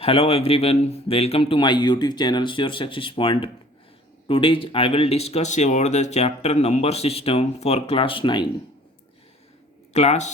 Hello everyone, welcome to my YouTube channel Your Success Point. Today I will discuss about the chapter number system for class 9. Class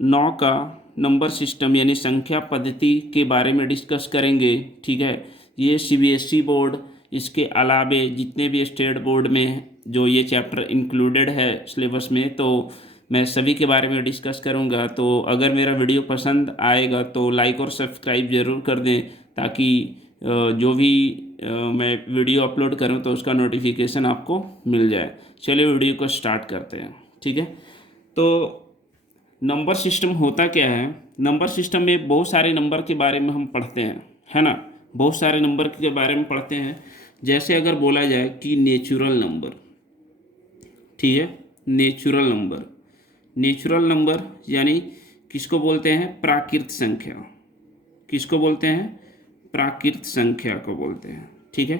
9 का number system यानी संख्या पद्धति के बारे में discuss करेंगे। ठीक है, ये सीबीएसई बोर्ड, इसके अलावे जितने भी स्टेट बोर्ड में जो ये चैप्टर इंक्लूडेड है सिलेबस में, तो मैं सभी के बारे में डिस्कस करूँगा। तो अगर मेरा वीडियो पसंद आएगा तो लाइक और सब्सक्राइब ज़रूर कर दें, ताकि जो भी मैं वीडियो अपलोड करूँ तो उसका नोटिफिकेशन आपको मिल जाए। चलिए वीडियो को स्टार्ट करते हैं। ठीक है, तो नंबर सिस्टम होता क्या है। नंबर सिस्टम में बहुत सारे नंबर के बारे में हम पढ़ते हैं, है ना। बहुत सारे नंबर के बारे में पढ़ते हैं। जैसे अगर बोला जाए कि नेचुरल नंबर, ठीक है, नेचुरल नंबर, नेचुरल नंबर यानी किसको बोलते हैं? प्राकृत संख्या। किसको बोलते हैं? प्राकृत संख्या को बोलते हैं। ठीक है,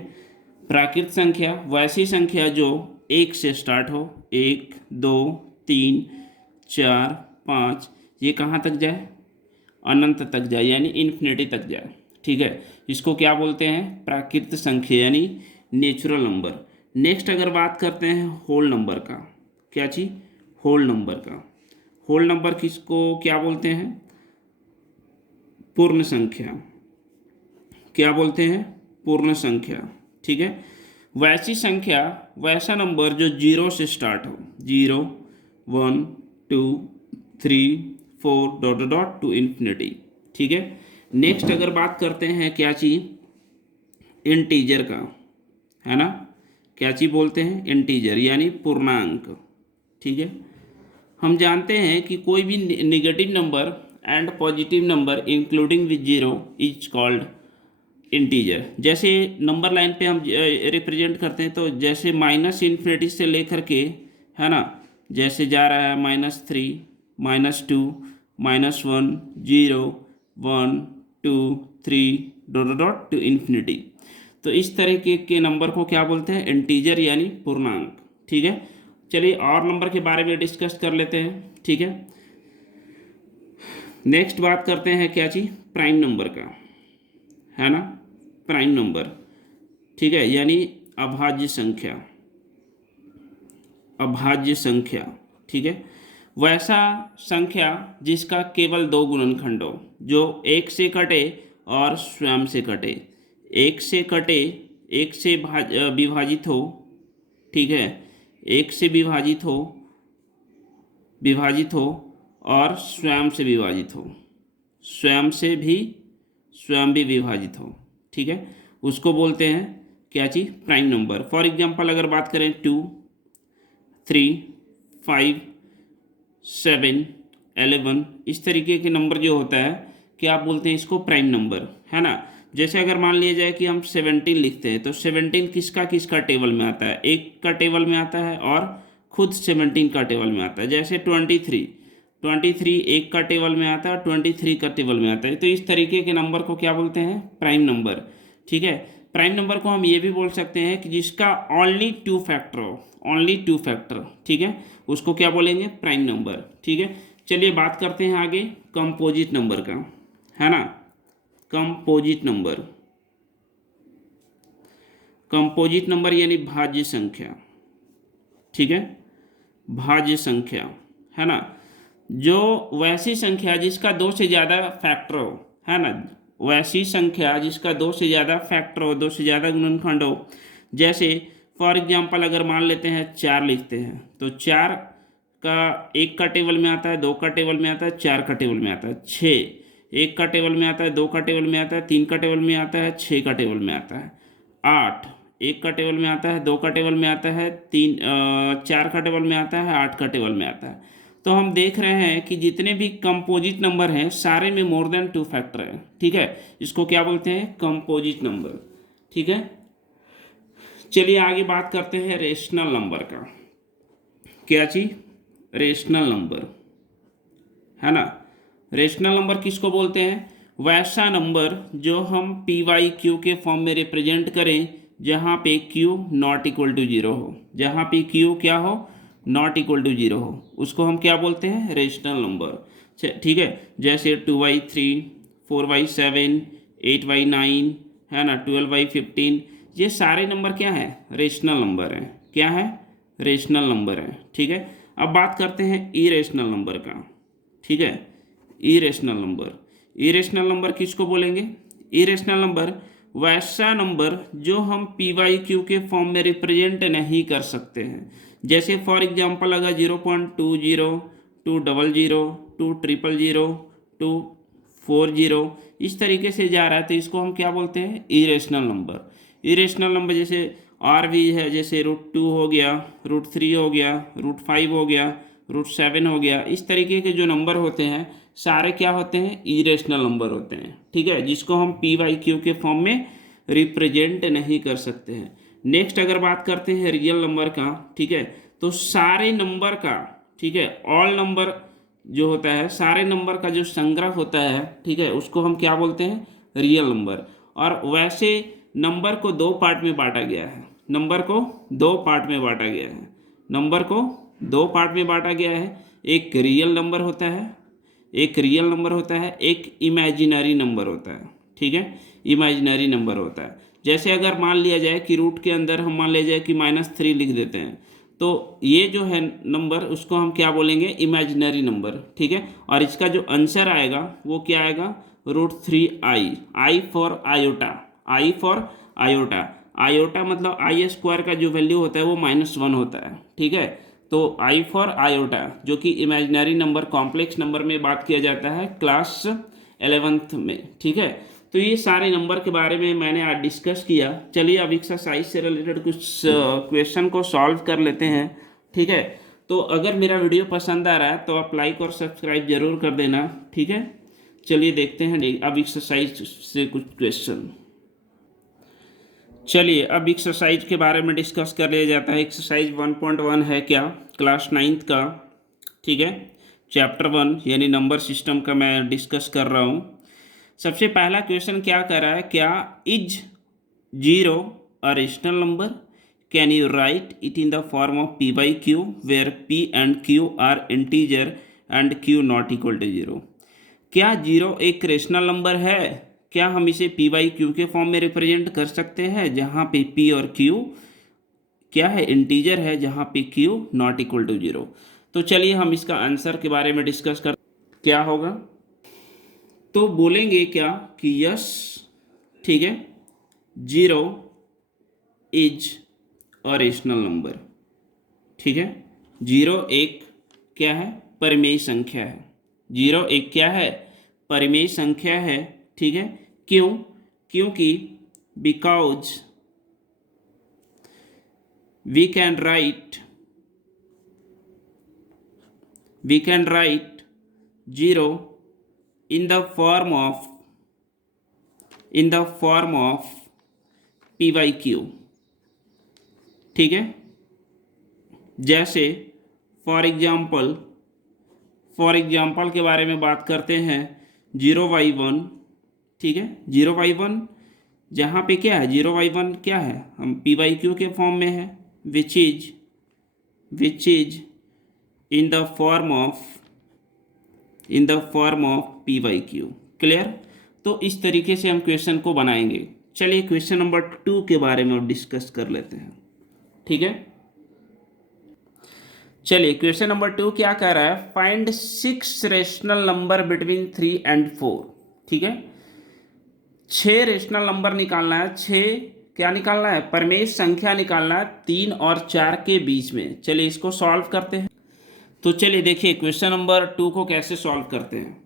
प्राकृत संख्या वैसी संख्या जो एक से स्टार्ट हो, 1 2 3 4 5, ये कहाँ तक जाए? अनंत तक जाए, यानी इन्फिनिटी तक जाए। ठीक है, इसको क्या बोलते हैं? प्राकृत संख्या यानी नेचुरल नंबर। नेक्स्ट अगर बात करते हैं होल नंबर का, क्या चीज़? होल नंबर का। होल नंबर किसको क्या बोलते हैं? पूर्ण संख्या। क्या बोलते हैं? पूर्ण संख्या। ठीक है, वैसी संख्या, वैसा नंबर जो जीरो से स्टार्ट हो, 0 1 2 3 4 dot dot dot to infinity. ठीक है, नेक्स्ट अगर बात करते हैं क्या चीज? इंटीजर का, है ना। क्या चीज बोलते हैं? इंटीजर यानी पूर्णांक। ठीक है, हम जानते हैं कि कोई भी negative number and positive number including with zero is called integer. जैसे नंबर लाइन पे हम रिप्रेजेंट करते हैं, तो जैसे माइनस इन्फिनिटी से लेकर के, है ना, जैसे जा रहा है -3 -2 -1 0 1 2 3 dot dot dot to infinity. तो इस तरीके के नंबर को क्या बोलते हैं? इंटीजर यानी पूर्णांक। ठीक है, चलिए और नंबर के बारे में डिस्कस कर लेते हैं। ठीक है, नेक्स्ट बात करते हैं क्या चीज? प्राइम नंबर का, है ना। प्राइम नंबर, ठीक है, यानी अभाज्य संख्या। अभाज्य संख्या, ठीक है, वैसा संख्या जिसका केवल 2 गुणनखंड हो, जो एक से कटे और स्वयं से कटे। एक से कटे, एक से विभाजित हो, ठीक है, एक से विभाजित हो और स्वयं से विभाजित हो, स्वयं भी विभाजित हो। ठीक है, उसको बोलते हैं क्या चीज़? Prime number. फॉर एग्जांपल अगर बात करें 2 3 5 7 11, इस तरीके के नंबर जो होता है, क्या आप बोलते हैं? इसको प्राइम नंबर, है ना। जैसे अगर मान लिया जाए कि हम 17 लिखते हैं, तो 17 किसका किसका टेबल में आता है? एक का टेबल में आता है और खुद 17 का टेबल में आता है। जैसे 23 एक का टेबल में आता है और 23 का टेबल में आता है। तो इस तरीके के नंबर को क्या बोलते हैं? Prime number. ठीक है, प्राइम नंबर को हम ये भी बोल सकते हैं कि जिसका ओनली 2 फैक्टर हो, ओनली 2 फैक्टर, ठीक है, उसको क्या बोलेंगे? Prime number. ठीक है, चलिए बात करते हैं आगे कंपोजिट नंबर का, है ना। कंपोजिट नंबर, कंपोजिट नंबर यानी भाज्य संख्या। ठीक है, भाज्य संख्या, है ना, जो वैसी संख्या जिसका 2 से ज़्यादा फैक्टर हो, है ना, वैसी संख्या जिसका 2 से ज़्यादा फैक्टर हो, 2 से ज़्यादा गुणनखंड हो। जैसे फॉर एग्जांपल अगर मान लेते हैं 4 लिखते हैं, तो 4 का एक का टेबल में आता है, 2 का टेबल में आता है, 4 का टेबल में आता है। 6 एक का टेबल में आता है, 2 का टेबल में आता है, 3 का टेबल में आता है, 6 का टेबल में आता है। 8 एक का टेबल में आता है, 2 का टेबल में आता है, 4 का टेबल में आता है, 8 का टेबल में आता है। तो हम देख रहे हैं कि जितने भी कंपोजिट नंबर हैं सारे में मोर देन 2 फैक्टर है। ठीक है, इसको क्या बोलते हैं? Composite number. ठीक है, चलिए आगे बात करते हैं रेशनल नंबर का। क्या चीज? रेशनल नंबर, है ना। रेशनल नंबर किसको बोलते हैं? वैसा नंबर जो हम पी वाई क्यू के फॉर्म में रिप्रेजेंट करें, जहाँ पे Q not equal to zero हो, जहाँ पे क्यू क्या हो? नॉट इक्वल टू जीरो हो, उसको हम क्या बोलते हैं? Rational number. ठीक है, जैसे 2/3 4/7 8/9 है ना, 12/15, ये सारे नंबर क्या है, रेशनल नंबर हैं। क्या है, रेशनल नंबर है। ठीक है, अब बात करते हैं इरेशनल नंबर का। ठीक है, इरेशनल नंबर, इरेशनल नंबर किसको बोलेंगे, इरेशनल नंबर वैसा नंबर जो हम पी वाई क्यू के फॉर्म में रिप्रेजेंट नहीं कर सकते हैं। जैसे फॉर एग्जांपल अगर 0.20, 200, 200, 240 इस तरीके से जा रहा है तो इसको हम क्या बोलते हैं, इरेशनल नंबर। इरेशनल नंबर जैसे और भी है, जैसे √2 हो गया, √3 हो गया, √5 हो गया, √7 हो गया, इस तरीके के जो नंबर होते हैं सारे क्या होते हैं, इरेशनल नंबर होते हैं। ठीक है, जिसको हम पी वाई क्यू के फॉर्म में रिप्रेजेंट नहीं कर सकते हैं। नेक्स्ट अगर बात करते हैं रियल नंबर का, ठीक है, तो सारे नंबर का, ठीक है, ऑल नंबर जो होता है, सारे नंबर का जो संग्रह होता है, ठीक है, उसको हम क्या बोलते हैं, रियल नंबर। और वैसे नंबर को दो पार्ट में बांटा गया है, नंबर को दो पार्ट में बांटा गया है, नंबर को दो पार्ट में बांटा गया है। एक रियल नंबर होता है, एक रियल नंबर होता है, एक इमेजिनरी नंबर होता है। ठीक है, इमेजिनरी नंबर होता है। जैसे अगर मान लिया जाए कि रूट के अंदर हम मान लिया जाए कि -3 लिख देते हैं, तो ये जो है नंबर उसको हम क्या बोलेंगे, इमेजिनरी नंबर। ठीक है, और इसका जो आंसर आएगा वो क्या आएगा, √3i, I for iota, I for iota. Iota मतलब I² का जो वैल्यू होता है वो -1 होता है। ठीक है, तो आई फॉर आयोटा जो कि इमेजिनरी नंबर, कॉम्प्लेक्स नंबर में बात किया जाता है क्लास 11th में। ठीक है, तो ये सारे नंबर के बारे में मैंने आज डिस्कस किया। चलिए अब एक्सरसाइज से रिलेटेड कुछ क्वेश्चन को सॉल्व कर लेते हैं। ठीक है, तो अगर मेरा वीडियो पसंद आ रहा है तो आप लाइक और सब्सक्राइब जरूर कर देना। ठीक है, चलिए देखते हैं अब एक्सरसाइज से कुछ क्वेश्चन। चलिए अब एक्सरसाइज के बारे में डिस्कस कर लिया जाता है। एक्सरसाइज 1.1 है क्या, क्लास 9th का। ठीक है, चैप्टर 1 यानी नंबर सिस्टम का मैं डिस्कस कर रहा हूँ। सबसे पहला क्वेश्चन क्या कर रहा है, क्या is 0 a rational number, can you write it in the form of p/q where p and q are integer and q not equal to 0। क्या 0 एक रेशनल नंबर है, क्या हम इसे p/q के फॉर्म में रिप्रेजेंट कर सकते हैं जहाँ पे p और q क्या है, इंटीजर है, जहाँ पे q नॉट इक्वल टू 0। तो चलिए हम इसका आंसर के बारे में डिस्कस कर, क्या होगा, तो बोलेंगे क्या कि यस, ठीक है, 0 इज अ रेशनल नंबर। ठीक है, 0 एक क्या है, परिमेय संख्या है। 0 एक क्या है, परिमेय संख्या है। ठीक है, क्यों, क्योंकि because we can write 0 in the form of p/q। ठीक है, जैसे फॉर एग्जाम्पल के बारे में बात करते हैं 0/1। ठीक है, 0/1 जहाँ पे क्या है, 0/1 क्या है, हम p/q के फॉर्म में है, which is in the form of p/q। Clear, तो इस तरीके से हम क्वेश्चन को बनाएंगे। चलिए क्वेश्चन नंबर 2 के बारे में डिस्कस कर लेते हैं। ठीक है, चलिए क्वेश्चन नंबर 2 क्या कह रहा है, find 6 rational number between 3 and 4। ठीक है, 6 रेशनल नंबर निकालना है, 6 क्या निकालना है, परिमेय संख्या निकालना है 3 और 4 के बीच में। चलिए इसको सॉल्व करते हैं। तो चलिए देखिए क्वेश्चन नंबर 2 को कैसे सॉल्व करते हैं।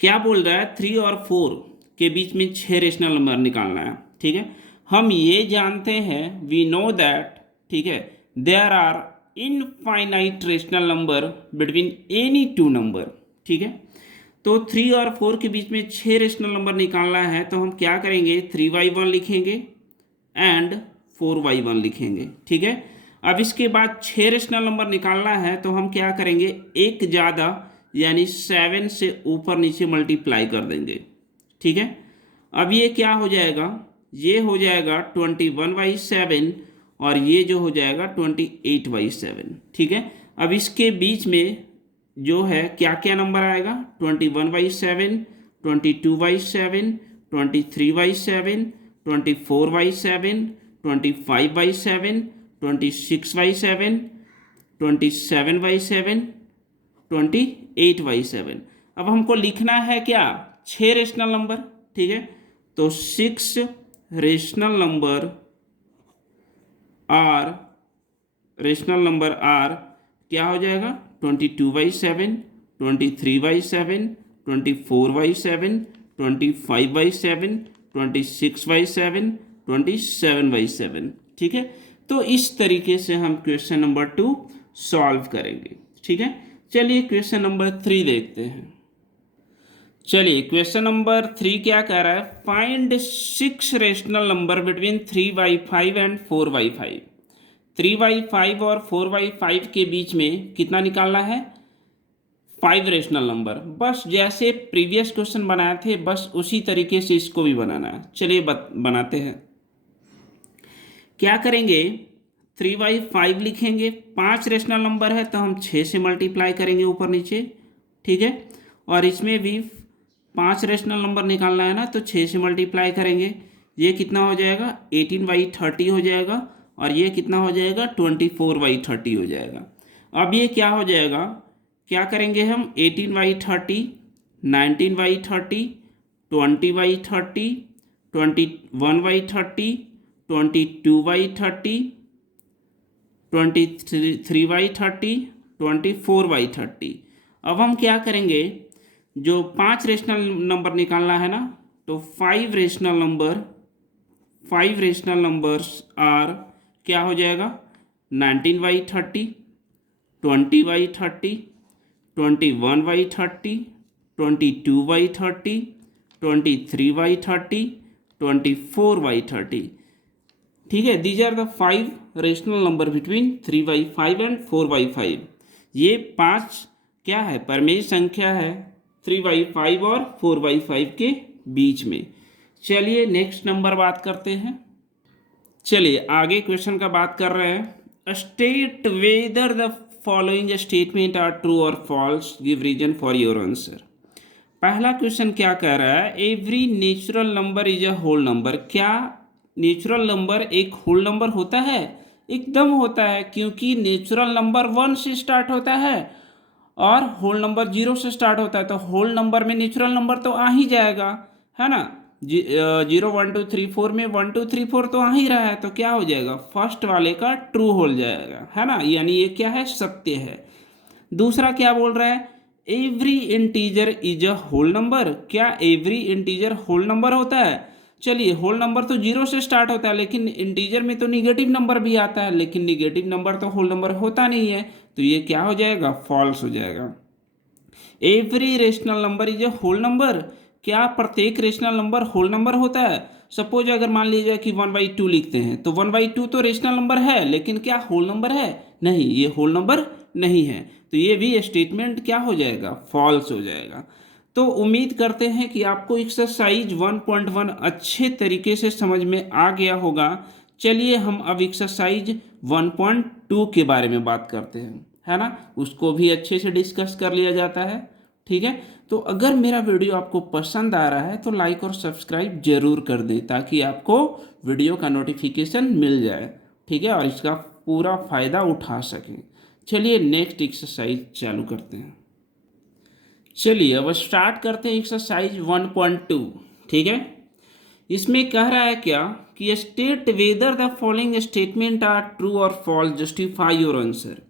क्या बोल रहा है, 3 और 4 के बीच में 6 रेशनल नंबर निकालना है। ठीक है, हम ये जानते हैं, वी नो दैट, ठीक है, there are infinite rational number between any 2 number. ठीक है, तो 3 और 4 के बीच में 6 रेशनल नंबर निकालना है, तो हम क्या करेंगे, 3/1 लिखेंगे एंड 4/1 लिखेंगे। ठीक है, अब इसके बाद 6 रेशनल नंबर निकालना है तो हम क्या करेंगे, एक ज़्यादा यानी 7 से ऊपर नीचे मल्टीप्लाई कर देंगे। ठीक है, अब ये क्या हो जाएगा, ये हो जाएगा 21/7 और ये जो हो जाएगा 28/7। ठीक है, अब इसके बीच में जो है क्या क्या नंबर आएगा, 21/7, 22/7, 23/7, 24/7, 25/7, 26/7, 27/7, 28/7। अब हमको लिखना है क्या, 6 रेशनल नंबर, ठीक है। तो 6 रेशनल नंबर आर क्या हो जाएगा, 22/7, 23/7, 24/7, 25/7, 26/7, 27/7, ठीक है। तो इस तरीके से हम क्वेश्चन नंबर 2 सॉल्व करेंगे, ठीक है। चलिए क्वेश्चन नंबर 3 देखते हैं। चलिए क्वेश्चन नंबर 3 क्या कह रहा है, find 6 rational number between 3/5 and 4/5। 3/5 और 4/5 के बीच में कितना निकालना है, 5 रेशनल नंबर। बस जैसे प्रीवियस क्वेश्चन बनाए थे बस उसी तरीके से इसको भी बनाना है। चलिए बनाते हैं। क्या करेंगे, 3/5 लिखेंगे, 5 रेशनल नंबर है तो हम 6 से मल्टीप्लाई करेंगे ऊपर नीचे, ठीक है। और इसमें भी 5 रेशनल नंबर निकालना है ना, तो 6 से मल्टीप्लाई करेंगे। ये कितना हो जाएगा, 18/30 हो जाएगा। और ये कितना हो जाएगा, 24/30 हो जाएगा। अब ये क्या हो जाएगा, क्या करेंगे हम, 18/30, 19/30, 20/30, 21/30, 22/30, 23/30, 24/30। अब हम क्या करेंगे, जो 5 रेशनल नंबर निकालना है ना, तो 5 रेशनल नंबर्स आर क्या हो जाएगा, 19/30, 20/30, 21/30, 22/30, 23/30, 24/30, ठीक है। These are the 5 rational number between 3/5 and 4/5। ये 5 क्या है, परमेय संख्या है 3/5 और 4/5 के बीच में। चलिए नेक्स्ट नंबर बात करते हैं। चलिए आगे क्वेश्चन का बात कर रहे हैं, state whether the following statement are true और false, give reason for your answer. पहला क्वेश्चन क्या कह रहा है, every natural number is a whole number. क्या नेचुरल नंबर एक होल नंबर होता है, एकदम होता है, क्योंकि नेचुरल नंबर 1 से स्टार्ट होता है और होल नंबर 0 से स्टार्ट होता है। तो होल नंबर में नेचुरल नंबर तो आ ही जाएगा, है ना। 0 1 2 3 4 में 1 2 3 4 तो आ ही रहा है, तो क्या हो जाएगा, फर्स्ट वाले का ट्रू हो जाएगा, है ना। यानी ये क्या है, सत्य है। दूसरा क्या बोल रहा है, every integer is a whole number. क्या एवरी इंटीजर होल नंबर होता है। चलिए होल नंबर तो 0 से स्टार्ट होता है, लेकिन इंटीजर में तो निगेटिव नंबर भी आता है, लेकिन निगेटिव नंबर तो होल नंबर होता नहीं है। तो ये क्या हो जाएगा, फॉल्स हो जाएगा। Every rational number is a whole number. क्या प्रत्येक रेशनल नंबर होल नंबर होता है। सपोज अगर मान लीजिए कि 1/2 लिखते हैं, तो 1/2 तो रेशनल नंबर है, लेकिन क्या होल नंबर है, नहीं, ये होल नंबर नहीं है। तो ये भी स्टेटमेंट क्या हो जाएगा, फॉल्स हो जाएगा। तो उम्मीद करते हैं कि आपको एक्सरसाइज 1.1 अच्छे तरीके से समझ में आ गया होगा। चलिए हम अब एक्सरसाइज 1.2 के बारे में बात करते हैं, है ना। उसको भी अच्छे से डिस्कस कर लिया जाता है, ठीक है। तो अगर मेरा वीडियो आपको पसंद आ रहा है तो लाइक और सब्सक्राइब जरूर कर दें, ताकि आपको वीडियो का नोटिफिकेशन मिल जाए, ठीक है, और इसका पूरा फ़ायदा उठा सकें। चलिए नेक्स्ट एक्सरसाइज चालू करते हैं। चलिए अब स्टार्ट करते हैं एक्सरसाइज 1.2, ठीक है। इसमें कह रहा है क्या कि state whether the following statement are true और फॉल्स, जस्टिफाई योर आंसर।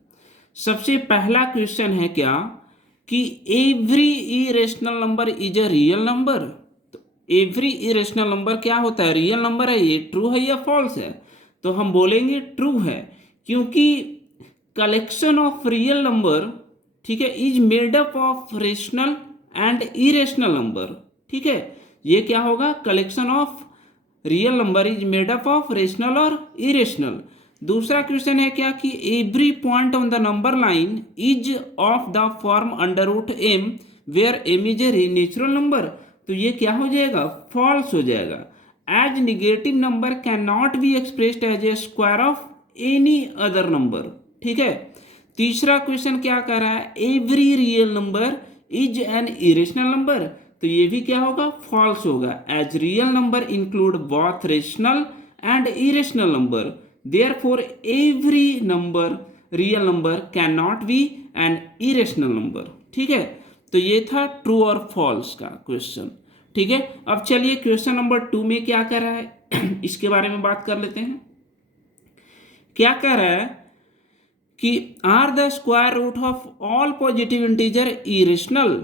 सबसे पहला क्वेश्चन है क्या कि every irrational number is a real number. तो एवरी इरेशनल नंबर क्या होता है, रियल नंबर है। ये ट्रू है या फॉल्स है, तो हम बोलेंगे ट्रू है, क्योंकि कलेक्शन ऑफ रियल नंबर, ठीक है, is made up of rational and irrational number, ठीक है। ये क्या होगा, collection of real number is made up of rational और इरेशनल। दूसरा क्वेश्चन है क्या कि every point on the number line is of the form under root M where M is a natural number. तो ये क्या हो जाएगा, फॉल्स हो जाएगा। As negative number can not be expressed as a square of any other number, ठीक है। तीसरा क्वेश्चन क्या कह रहा है, every real number is an irrational number. तो ये भी क्या होगा, फॉल्स होगा। As real number include both rational and irrational number, therefore every number real number can not be an irrational number. ठीक है, तो ये था ट्रू और फॉल्स का क्वेश्चन। ठीक है, अब चलिए क्वेश्चन नंबर 2 में क्या कह रहा है इसके बारे में बात कर लेते हैं। क्या कह रहा है कि are the square root of all positive integer irrational,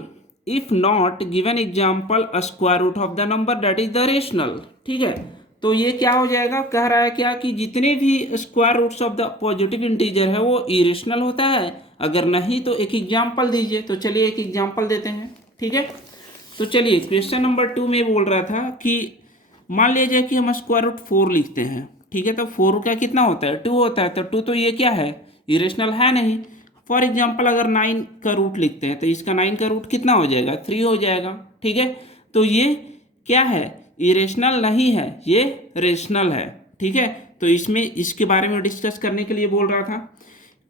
if not given example a square root of the number that is the rational. ठीक है, तो ये क्या हो जाएगा, कह रहा है क्या कि जितने भी square roots of the positive integer है वो इरेशनल होता है, अगर नहीं तो एक एग्जाम्पल दीजिए। तो चलिए एक एग्जाम्पल देते हैं। ठीक है, तो चलिए क्वेश्चन नंबर 2 में बोल रहा था कि मान लीजिए कि हम स्क्वायर रूट 4 लिखते हैं। ठीक है, तो 4 का कितना होता है, 2 होता है। तो 2 तो ये क्या है, इरेशनल है नहीं। फॉर एग्जाम्पल अगर 9 का रूट लिखते हैं तो इसका 9 का रूट कितना हो जाएगा, 3 हो जाएगा। ठीक है, तो ये क्या है, इरेशनल नहीं है, ये रेशनल है। ठीक है, तो इसमें इसके बारे में डिस्कस करने के लिए बोल रहा था।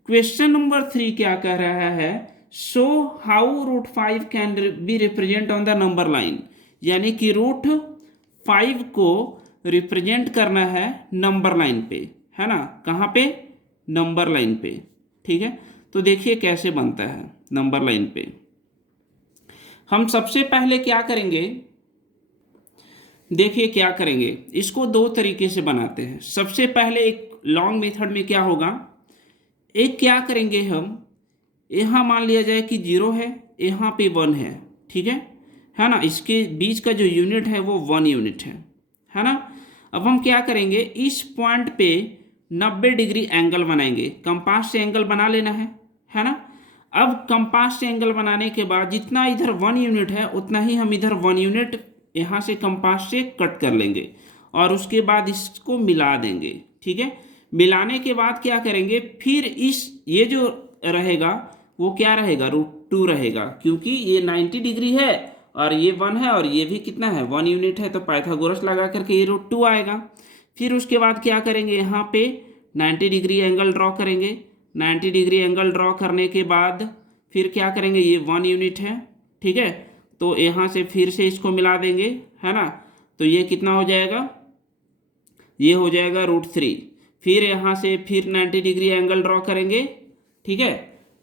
क्वेश्चन नंबर 3 क्या कह रहा है, show how root 5 can be represent on the number line, यानी कि रूट 5 को रिप्रेजेंट करना है नंबर लाइन पे, है ना, कहाँ पे, नंबर लाइन पे। ठीक है, तो देखिए कैसे बनता है नंबर लाइन पे। हम सबसे पहले क्या करेंगे, देखिए क्या करेंगे, इसको 2 तरीके से बनाते हैं। सबसे पहले एक लॉन्ग मेथड में क्या होगा, एक क्या करेंगे हम, यहाँ मान लिया जाए कि 0 है, यहाँ पे 1 है। ठीक है ना, इसके बीच का जो यूनिट है वो 1 यूनिट है ना। अब हम क्या करेंगे, इस पॉइंट पे 90 डिग्री एंगल बनाएंगे, कंपास से एंगल बना लेना है ना। अब कंपास से एंगल बनाने के बाद जितना इधर 1 यूनिट है उतना ही हम इधर 1 यूनिट यहाँ से कंपास से कट कर लेंगे और उसके बाद इसको मिला देंगे। ठीक है, मिलाने के बाद क्या करेंगे, फिर इस ये जो रहेगा वो क्या रहेगा, √2 रहेगा, क्योंकि ये 90 डिग्री है और ये 1 है और ये भी कितना है, 1 यूनिट है, तो पाइथागोरस लगा करके ये √2 आएगा। फिर उसके बाद क्या करेंगे, यहाँ पे 90 डिग्री एंगल ड्रॉ करेंगे। 90 डिग्री एंगल ड्रॉ करने के बाद फिर क्या करेंगे, ये 1 यूनिट है। ठीक है, तो यहाँ से फिर से इसको मिला देंगे, है ना, तो ये कितना हो जाएगा, ये हो जाएगा √3। फिर यहाँ से फिर 90 डिग्री एंगल ड्रॉ करेंगे। ठीक है,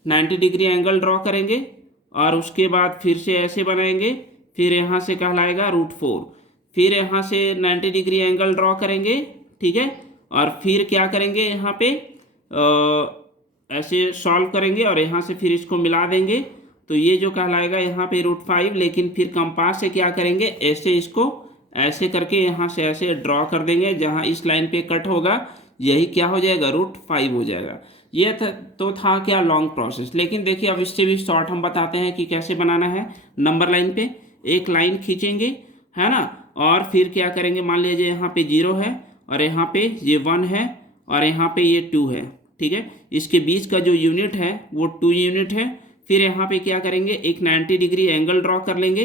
90 डिग्री एंगल ड्रॉ करेंगे और उसके बाद फिर से ऐसे बनाएंगे, फिर यहाँ से कहलाएगा √4। फिर यहाँ से 90 डिग्री एंगल ड्रॉ करेंगे। ठीक है, और फिर क्या करेंगे, यहाँ पे ऐसे सॉल्व करेंगे और यहाँ से फिर इसको मिला देंगे, तो ये जो कहलाएगा यहाँ पे √5। लेकिन फिर कंपास से क्या करेंगे, ऐसे इसको ऐसे करके यहाँ से ऐसे ड्रॉ कर देंगे, जहाँ इस लाइन पे कट होगा यही क्या हो जाएगा, √5 हो जाएगा। ये तो था क्या, लॉन्ग प्रोसेस। लेकिन देखिए अब इससे भी शॉर्ट हम बताते हैं कि कैसे बनाना है। नंबर लाइन पे एक लाइन खींचेंगे, है ना, और फिर क्या करेंगे, मान लीजिए यहाँ पे 0 है और यहाँ पे ये 1 है और यहाँ पे ये 2 है। ठीक है, इसके बीच का जो यूनिट है वो 2 यूनिट है। फिर यहाँ पे क्या करेंगे, एक 90 डिग्री एंगल ड्रॉ कर लेंगे,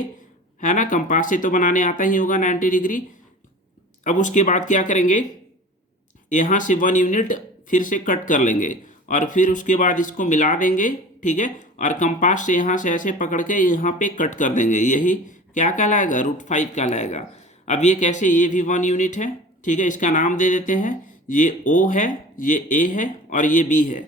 है ना, कंपास से तो बनाने आता ही होगा 90 डिग्री। अब उसके बाद क्या करेंगे, यहाँ से 1 यूनिट फिर से कट कर लेंगे और फिर उसके बाद इसको मिला देंगे। ठीक है, और कंपास से यहाँ से ऐसे पकड़ के यहाँ पे कट कर देंगे, यही क्या कहलाएगा, √5 कहलाएगा। अब ये कैसे, ये भी 1 यूनिट है। ठीक है, इसका नाम दे देते हैं, ये O है, ये A है और ये B है।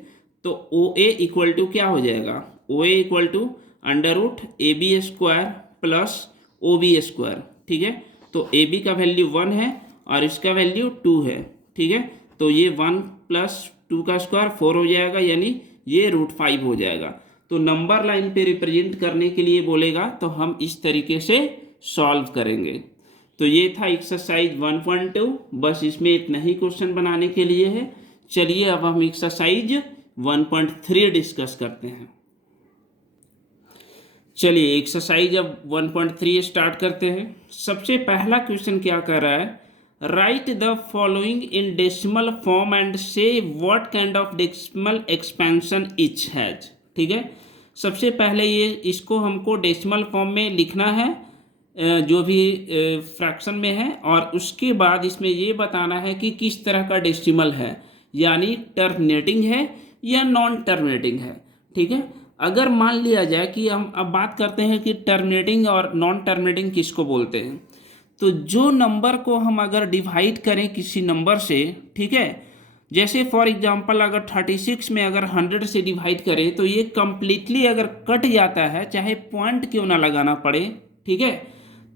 तो OA इक्वल टू क्या हो जाएगा, OA equal to √AB² plus OB²। ठीक है, तो AB का वैल्यू 1 है और इसका वैल्यू 2 है। ठीक है, तो ये 1 + 2 का स्क्वायर 4 हो जाएगा, यानी ये √5 हो जाएगा। तो नंबर लाइन पे रिप्रेजेंट करने के लिए बोलेगा तो हम इस तरीके से सॉल्व करेंगे। तो ये था एक्सरसाइज 1.2, बस इसमें इतना ही क्वेश्चन बनाने के लिए है। चलिए अब हम एक्सरसाइज 1.3 डिस्कस करते हैं। चलिए एक्सरसाइज अब 1.3 स्टार्ट करते हैं। सबसे पहला क्वेश्चन क्या कर रहा है, write the following in decimal form and say what kind of decimal expansion each has. ठीक है, सबसे पहले ये इसको हमको डेसिमल फॉर्म में लिखना है, जो भी फ्रैक्शन में है, और उसके बाद इसमें ये बताना है कि किस तरह का डेसिमल है, यानी टर्मिनेटिंग है या नॉन टर्मिनेटिंग है। ठीक है, अगर मान लिया जाए कि हम अब बात करते हैं कि टर्मिनेटिंग और नॉन टर्मिनेटिंग किसको बोलते हैं, तो जो नंबर को हम अगर डिवाइड करें किसी नंबर से, ठीक है, जैसे फॉर एग्जांपल अगर 36 में अगर 100 से डिवाइड करें तो ये कंप्लीटली अगर कट जाता है, चाहे पॉइंट क्यों ना लगाना पड़े, ठीक है,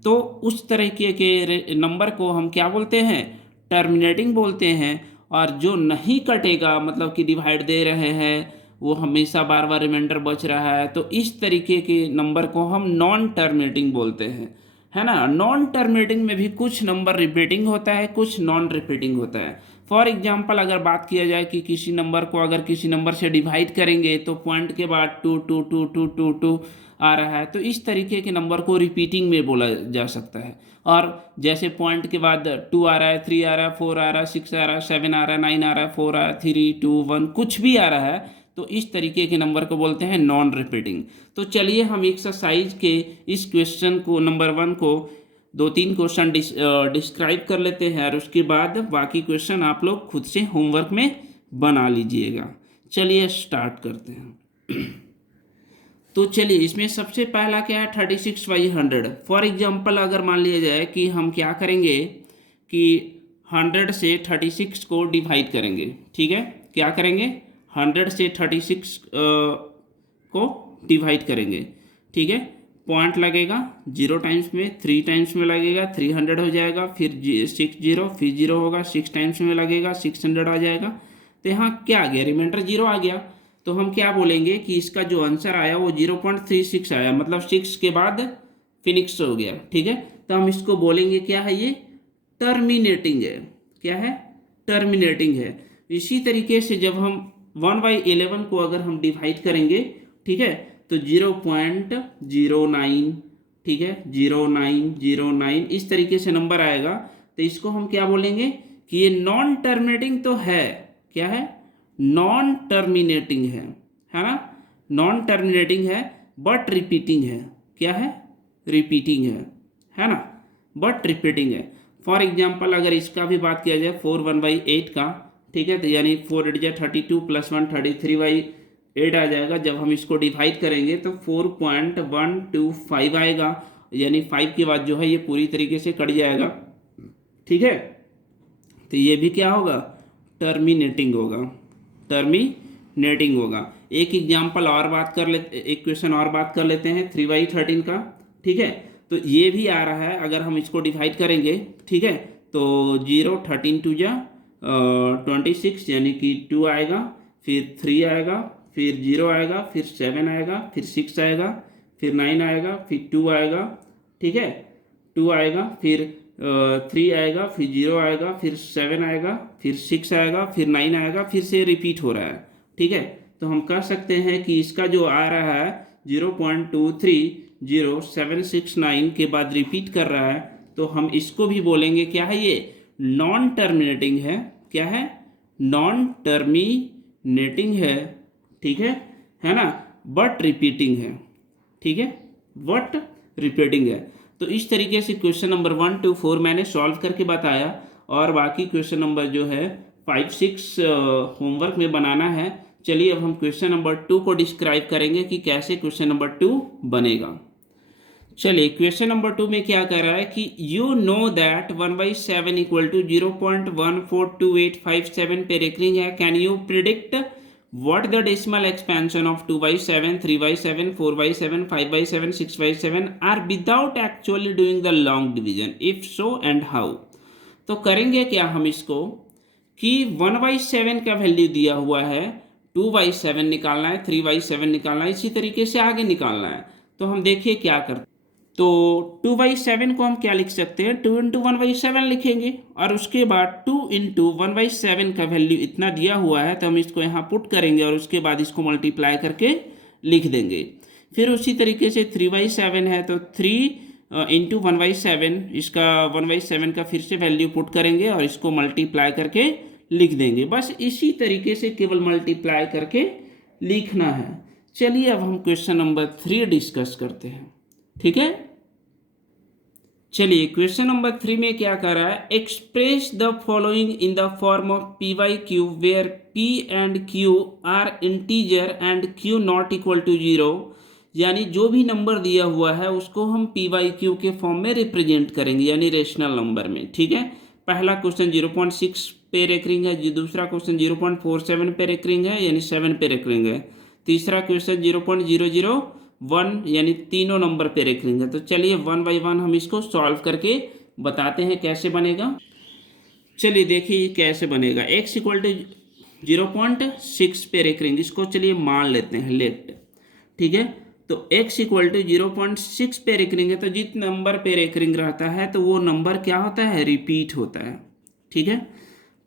तो उस तरीके के नंबर को हम क्या बोलते हैं, टर्मिनेटिंग बोलते हैं। और जो नहीं कटेगा, मतलब कि डिवाइड दे रहे हैं, वो हमेशा बार बार रिमाइंडर बच रहा है, तो इस तरीके के नंबर को हम नॉन टर्मिनेटिंग बोलते हैं, है ना। नॉन टर्मिनेटिंग में भी कुछ नंबर रिपीटिंग होता है, कुछ नॉन रिपीटिंग होता है। फॉर एग्जांपल अगर बात किया जाए कि किसी नंबर को अगर किसी नंबर से डिवाइड करेंगे तो पॉइंट के बाद 2 2 2 2 2 2 आ रहा है, तो इस तरीके के नंबर को रिपीटिंग में बोला जा सकता है। और जैसे पॉइंट के बाद 2 आ रहा है, 3 आ रहा है, 4 आ रहा है, 6 आ रहा है, 7 आ रहा है, 9 आ रहा है, 4 आ रहा है, 3 2 1 कुछ भी आ रहा है, तो इस तरीके के नंबर को बोलते हैं नॉन रिपीटिंग। तो चलिए हम एक्सरसाइज के इस क्वेश्चन को नंबर 1 को 2-3 क्वेश्चन डिस्क्राइब कर लेते हैं, और उसके बाद बाकी क्वेश्चन आप लोग खुद से होमवर्क में बना लीजिएगा। चलिए स्टार्ट करते हैं। तो चलिए इसमें सबसे पहला क्या है, 36/100। फॉर एग्जांपल अगर मान लिया जाए कि हम क्या करेंगे कि 100 से 36 को डिवाइड करेंगे, ठीक है, क्या करेंगे, 100 से 36 को डिवाइड करेंगे, ठीक है, पॉइंट लगेगा 0 टाइम्स में, 3 टाइम्स में लगेगा 300 हो जाएगा, फिर 6 0, फिर 0 होगा, 6 टाइम्स में लगेगा 600 आ जाएगा। तो यहाँ क्या आ गया, रिमाइंडर 0 आ गया। तो हम क्या बोलेंगे कि इसका जो आंसर आया वो 0.36 आया, मतलब 6 के बाद फिनिक्स हो गया, ठीक है। तो हम इसको बोलेंगे क्या है, ये टर्मिनेटिंग है। क्या है, टर्मिनेटिंग है। इसी तरीके से जब हम 1/11 को अगर हम डिवाइड करेंगे, ठीक है, तो 0.09, ठीक है, 0909 इस तरीके से नंबर आएगा। तो इसको हम क्या बोलेंगे कि ये नॉन टर्मिनेटिंग तो है, क्या है, नॉन टर्मिनेटिंग है ना, नॉन टर्मिनेटिंग है बट रिपीटिंग है। क्या है, रिपीटिंग है ना, बट रिपीटिंग है। फॉर एग्जांपल अगर इसका भी बात किया जाए 4 1/8 का, ठीक है, तो यानी 4 8 32 + 1 33/8 आ जाएगा। जब हम इसको डिवाइड करेंगे तो 4.125 आएगा, यानी 5 के बाद जो है ये पूरी तरीके से कट जाएगा, ठीक है। तो ये भी क्या होगा, टर्मिनेटिंग होगा, टर्मिनेटिंग होगा। एक एग्जांपल और बात कर लेते, एक क्वेश्चन और बात कर लेते हैं 3/13 का, ठीक है। तो ये भी आ रहा है, अगर हम इसको डिवाइड करेंगे, ठीक है, तो 0 13 2 26 यानी कि 2 आएगा, फिर 3 आएगा, फिर 0 आएगा, फिर 7 आएगा, फिर 6 आएगा, फिर 9 आएगा, फिर 2 आएगा, ठीक है, 2 आएगा, फिर 3 आएगा, फिर 0 आएगा, फिर 7 आएगा, फिर 6 आएगा, फिर 9 आएगा, फिर से रिपीट हो रहा है, ठीक है। तो हम कह सकते हैं कि इसका जो आ रहा है 0.230769 के बाद रिपीट कर रहा है, तो हम इसको भी बोलेंगे क्या है, ये नॉन टर्मिनेटिंग है। क्या है, नॉन टर्मिनेटिंग है, ठीक है ना, बट रिपीटिंग है, ठीक है, बट रिपीटिंग है। तो इस तरीके से क्वेश्चन नंबर 1 to 4 मैंने सॉल्व करके बताया, और बाकी क्वेश्चन नंबर जो है 5 6 होमवर्क में बनाना है। चलिए अब हम क्वेश्चन नंबर 2 को डिस्क्राइब करेंगे कि कैसे क्वेश्चन नंबर 2 बनेगा। चलिए क्वेश्चन नंबर 2 में क्या कह रहा है कि यू नो दैट 1/7 = 0.142857 पे रेकरिंग है, can you predict what the decimal expansion of 2/7, 3/7, 4/7, 5/7, 6/7 are without actually doing the long division, if so and how। तो करेंगे क्या हम इसको कि 1/7 का वैल्यू दिया हुआ है, 2/7 निकालना है, 3/7 निकालना है, इसी तरीके से आगे निकालना है। तो हम देखिए क्या करते, तो 2/7 को हम क्या लिख सकते हैं, 2 × 1/7 लिखेंगे, और उसके बाद 2 × 1/7 का वैल्यू इतना दिया हुआ है, तो हम इसको यहाँ पुट करेंगे और उसके बाद इसको मल्टीप्लाई करके लिख देंगे। फिर उसी तरीके से 3/7 है, तो 3 × 1/7, इसका 1/7 का फिर से वैल्यू पुट करेंगे और इसको मल्टीप्लाई करके लिख देंगे। बस इसी तरीके से केवल मल्टीप्लाई करके लिखना है। चलिए अब हम क्वेश्चन नंबर 3 डिस्कस करते हैं, ठीक है। चलिए क्वेश्चन नंबर 3 में क्या कर रहा है, express the following in the form of P by Q where P and Q are integer and Q not equal to 0। यानी जो भी नंबर दिया हुआ है उसको हम पी वाई क्यू के फॉर्म में रिप्रेजेंट करेंगे, यानी रेशनल नंबर में। ठीक है, पहला क्वेश्चन 0.6 पे रेकरिंग है, दूसरा क्वेश्चन 0.47 पे रेकरिंग है यानी 7 पे रेकरिंग है, तीसरा क्वेश्चन 0.001 यानी तीनों नंबर पे रेकरिंग है। तो चलिए वन बाई वन हम इसको सॉल्व करके बताते हैं कैसे बनेगा। चलिए देखिए कैसे बनेगा। x इक्वल टू 0.6 पे रेकरिंग, इसको चलिए मान लेते हैं लेट। ठीक है, तो x इक्वल टू 0.6 पे रेकरिंग है, तो जिस नंबर पे रेकरिंग रहता है तो वो नंबर क्या होता है, रिपीट होता है। ठीक है,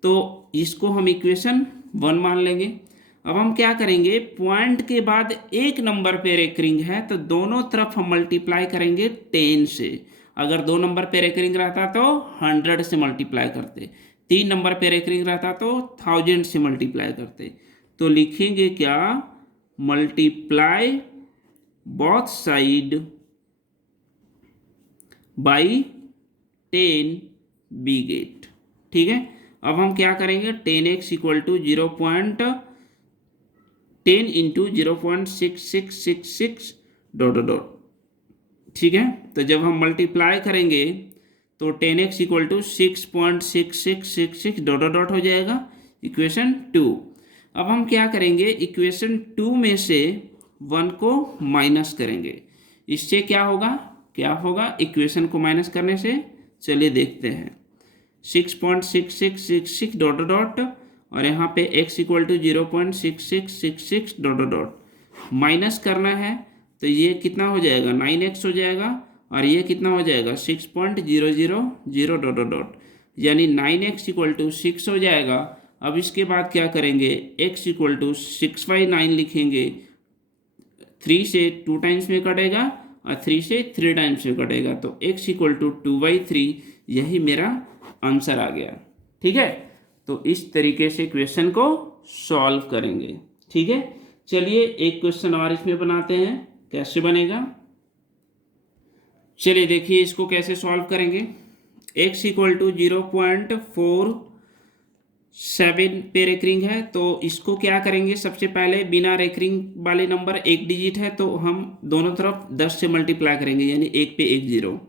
तो इसको हम इक्वेशन 1 मान लेंगे। अब हम क्या करेंगे, पॉइंट के बाद एक नंबर पे रेकरिंग है तो दोनों तरफ हम मल्टीप्लाई करेंगे 10 से। अगर 2 नंबर पे रेकरिंग रहता तो 100 से मल्टीप्लाई करते, 3 नंबर पे रेकरिंग रहता तो 1000 से मल्टीप्लाई करते। तो लिखेंगे क्या, multiply both side by 10 we get. ठीक है, अब हम क्या करेंगे, 10x equal to 0.10 into 0.6666 dot dot. ठीक है, तो जब हम मल्टीप्लाई करेंगे तो 10x equal to 6.6666 dot dot हो जाएगा, इक्वेशन 2। अब हम क्या करेंगे, इक्वेशन 2 में से 1 को माइनस करेंगे। इससे क्या होगा इक्वेशन को माइनस करने से, चलिए देखते हैं। 6.6666 डॉट डॉट और यहाँ पे x equal to 0.6666 dot dot minus करना है, तो ये कितना हो जाएगा, 9x हो जाएगा, और ये कितना हो जाएगा 6.000 डॉट डॉट, यानी 9x इक्वल टू 6 हो जाएगा। अब इसके बाद क्या करेंगे, x इक्वल टू 6/9 लिखेंगे, 3 से 2 टाइम्स में कटेगा और 3 से 3 टाइम्स में कटेगा, तो x इक्वल टू 2/3, यही मेरा आंसर आ गया। ठीक है, तो इस तरीके से क्वेश्चन को सॉल्व करेंगे। ठीक है, चलिए एक क्वेश्चन और इसमें बनाते हैं, कैसे बनेगा। चलिए देखिए इसको कैसे सॉल्व करेंगे। x इक्वल टू 0.47 पे रेकरिंग है, तो इसको क्या करेंगे, सबसे पहले बिना रेकरिंग वाले नंबर एक डिजिट है तो हम दोनों तरफ 10 से मल्टीप्लाई करेंगे, यानी 1 पे 1 0।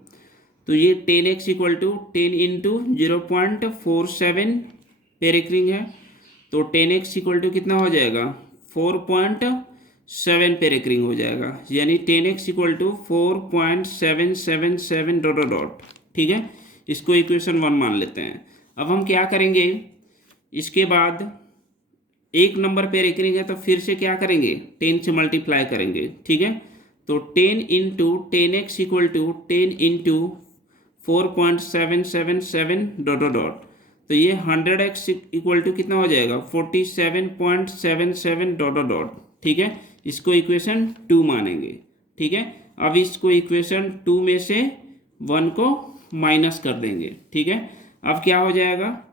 तो ये 10x इक्वल टू 10 इंटू 0.47 पे रेकरिंग है, तो 10x इक्वल टू कितना हो जाएगा, 4.7 पे रेकरिंग हो जाएगा, यानी 10x equal to 4.777 dot dot. ठीक है, इसको इक्वेशन 1 मान लेते हैं। अब हम क्या करेंगे, इसके बाद एक नंबर पे रेकरिंग है तो फिर से क्या करेंगे, 10 से मल्टीप्लाई करेंगे। ठीक है, तो 10 into 10x equal to 10 into 4.777 dot dot, तो ये 100x इक्वल टू कितना हो जाएगा, 47.77 डॉट डॉट। ठीक है, इसको इक्वेशन 2 मानेंगे। ठीक है, अब इसको इक्वेशन 2 में से 1 को माइनस कर देंगे। ठीक है, अब क्या हो जाएगा,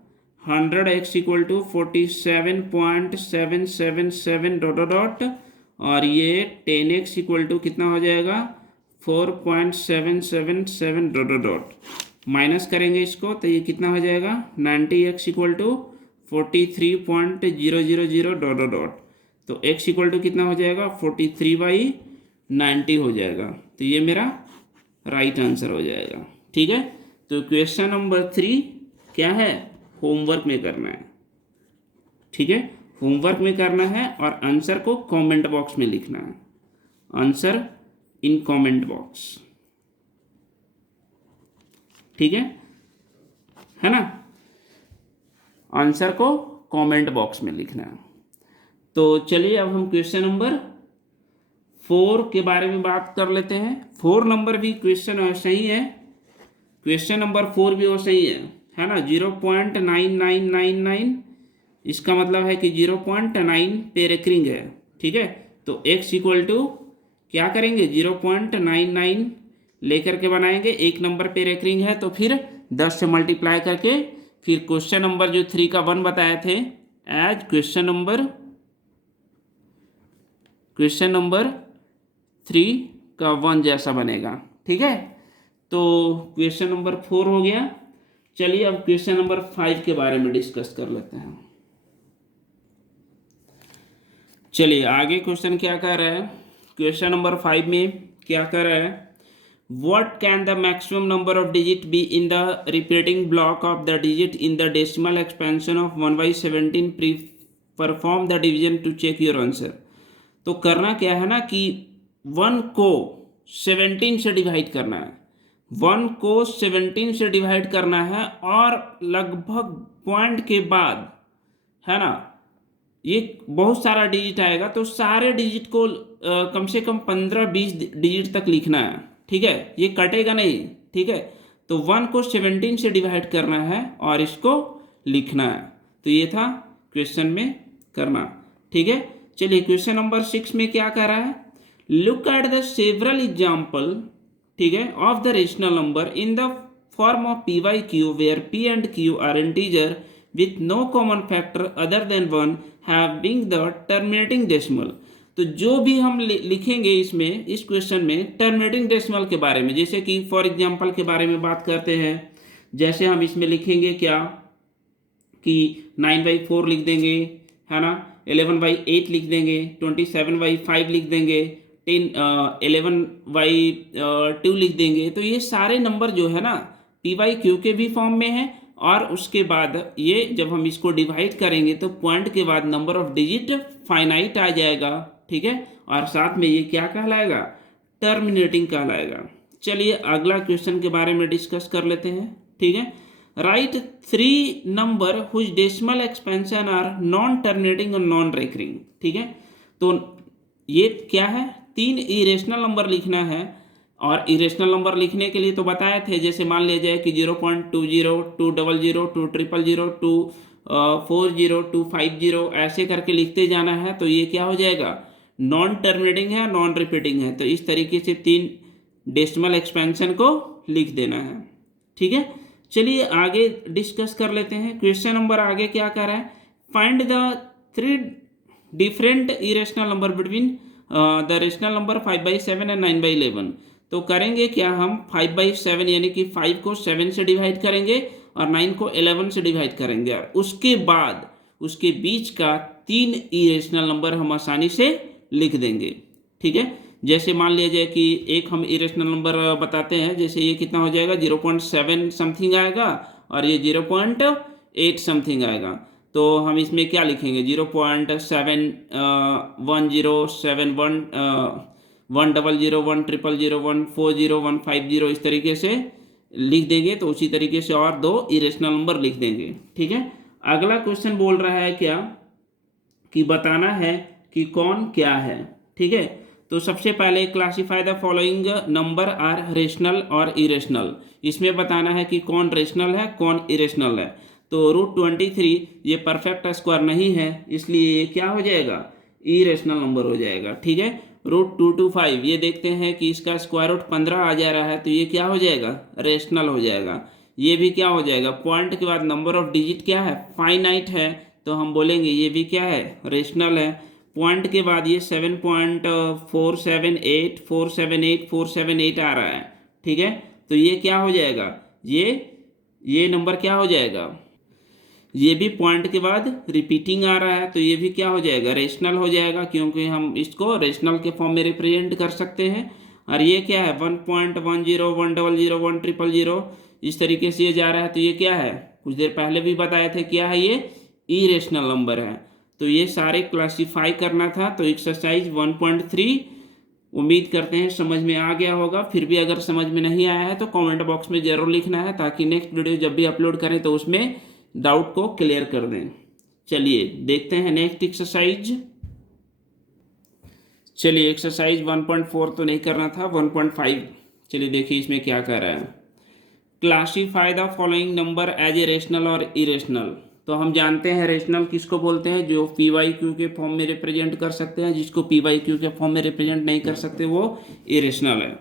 100x equal to 47.777 dot dot, और ये 10x इक्वल टू कितना हो जाएगा, 4.777 डॉट डॉट। माइनस करेंगे इसको तो ये कितना हो जाएगा, 90x equal to 43.000 dot dot, तो x इक्वल टू कितना हो जाएगा, 43/90 हो जाएगा, तो ये मेरा राइट आंसर हो जाएगा। ठीक है, तो क्वेश्चन नंबर 3 क्या है, होमवर्क में करना है। ठीक है, होमवर्क में करना है और आंसर को कमेंट बॉक्स में लिखना है, आंसर इन कमेंट बॉक्स। ठीक है ना, आंसर को कमेंट बॉक्स में लिखना है। तो चलिए अब हम क्वेश्चन नंबर 4 के बारे में बात कर लेते हैं। 4 नंबर भी क्वेश्चन सही है, क्वेश्चन नंबर 4 भी वो सही है ना, 0.9999, इसका मतलब है कि 0.9 पे रेकरिंग है। ठीक है, तो x इक्वल टू क्या करेंगे, 0.99 लेकर के बनाएंगे, एक नंबर पे रेकरिंग है तो फिर 10 से मल्टीप्लाई करके फिर क्वेश्चन नंबर जो 3 का 1 बताए थे, एज क्वेश्चन नंबर 3 का 1 जैसा बनेगा। ठीक है, तो क्वेश्चन नंबर 4 हो गया। चलिए अब क्वेश्चन नंबर 5 के बारे में डिस्कस कर लेते हैं। चलिए आगे क्वेश्चन क्या कह रहा है, क्वेश्चन नंबर 5 में क्या कह रहा है, What can the maximum number of digit be in the repeating block of the digit in the decimal expansion of 1/17? Perform the division to check your answer। तो करना क्या है ना कि 1 को 17 से डिवाइड करना है, 1 को 17 से डिवाइड करना है और लगभग पॉइंट के बाद है ना ये बहुत सारा डिजिट आएगा, तो सारे डिजिट को कम से कम 15-20 डिजिट तक लिखना है। ठीक है, ये कटेगा नहीं। ठीक है, तो 1 को 17 से डिवाइड करना है और इसको लिखना है। तो ये था क्वेश्चन में करना। ठीक है, चलिए क्वेश्चन नंबर 6 में क्या कह रहा है, look at the several example, ठीक है, of the rational number in the form of P by Q where P and Q are integer with no common factor other than 1 having the terminating decimal। तो जो भी हम लिखेंगे इसमें, इस question में टर्मिनेटिंग डेसिमल के बारे में, जैसे कि फॉर एग्जांपल के बारे में बात करते हैं, जैसे हम इसमें लिखेंगे क्या कि 9/4 लिख देंगे, है ना, 11/8 लिख देंगे, 27/5 लिख देंगे, 11/2 लिख देंगे। तो ये सारे नंबर जो है ना पी वाई क्यू के भी फॉर्म में है, और उसके बाद ये जब हम इसको डिवाइड करेंगे तो पॉइंट के बाद नंबर ऑफ डिजिट फाइनाइट आ जाएगा। ठीक है, और साथ में ये क्या कहलाएगा, टर्मिनेटिंग कहलाएगा। चलिए अगला क्वेश्चन के बारे में डिस्कस कर लेते हैं। ठीक है, write 3 number whose decimal expansion are non terminating और नॉन रिकरिंग। ठीक है, तो ये क्या है, 3 इरेशनल नंबर लिखना है, और इरेशनल नंबर लिखने के लिए तो बताए थे, जैसे मान लिया जाए कि 0.20, 200, 200, 240, 250 ऐसे करके लिखते जाना है। तो ये क्या हो जाएगा, नॉन टर्मिनेटिंग है, नॉन रिपीटिंग है। तो इस तरीके से 3 डेसिमल एक्सपेंशन को लिख देना है। ठीक है, चलिए आगे डिस्कस कर लेते हैं। क्वेश्चन नंबर आगे क्या कर रहा है, find the 3 different irrational number between the rational number 5/7 and 9/11। तो करेंगे क्या, हम 5/7 यानी कि 5 को 7 से डिवाइड करेंगे और 9 को 11 से डिवाइड करेंगे, और उसके बाद उसके बीच का 3 इरेशनल नंबर हम आसानी से लिख देंगे। ठीक है, जैसे मान लिया जाए कि एक हम इरेशनल नंबर बताते हैं, जैसे ये कितना हो जाएगा, 0.7 समथिंग आएगा और ये 0.8 समथिंग आएगा। तो हम इसमें क्या लिखेंगे, 0.71071 100 100 140 150 इस तरीके से लिख देंगे। तो उसी तरीके से और 2 इरेशनल नंबर लिख देंगे। ठीक है, अगला क्वेश्चन बोल रहा है क्या कि बताना है कि कौन क्या है। ठीक है, तो सबसे पहले classify the following number are rational और इरेशनल। इसमें बताना है कि कौन रेशनल है कौन इरेशनल है। तो √23 ये परफेक्ट स्क्वायर नहीं है, इसलिए ये क्या हो जाएगा, इरेशनल नंबर हो जाएगा। ठीक है, √225 ये देखते हैं कि इसका स्क्वायर रूट 15 आ जा रहा है, तो ये क्या हो जाएगा, रेशनल हो जाएगा। ये भी क्या हो जाएगा, पॉइंट के बाद नंबर ऑफ डिजिट क्या है, फाइनाइट है, तो हम बोलेंगे ये भी क्या है, रेशनल है। पॉइंट के बाद ये 7.478 478 478 आ रहा है। ठीक है, तो ये क्या हो जाएगा, ये नंबर क्या हो जाएगा, ये भी पॉइंट के बाद रिपीटिंग आ रहा है, तो ये भी क्या हो जाएगा, रेशनल हो जाएगा, क्योंकि हम इसको रेशनल के फॉर्म में रिप्रेजेंट कर सकते हैं। और ये क्या है, 1.10 100 100 इस तरीके से ये जा रहा है, तो ये क्या है, कुछ देर पहले भी बताया था क्या है, ये इरेशनल नंबर है। तो ये सारे क्लासीफाई करना था। तो एक्सरसाइज 1.3 उम्मीद करते हैं समझ में आ गया होगा। फिर भी अगर समझ में नहीं आया है तो कमेंट बॉक्स में ज़रूर लिखना है, ताकि नेक्स्ट वीडियो जब भी अपलोड करें तो उसमें डाउट को क्लियर कर दें। चलिए देखते हैं नेक्स्ट एक्सरसाइज। चलिए एक्सरसाइज 1.4 तो नहीं करना था, 1.5 चलिए देखिए इसमें क्या कर रहा है, classify the following number as a rational और इरेशनल। तो हम जानते हैं रेशनल किसको बोलते हैं, जो पी वाई क्यू के फॉर्म में रिप्रेजेंट कर सकते हैं, जिसको पी वाई क्यू के फॉर्म में रिप्रेजेंट नहीं कर सकते वो इरेशनल है।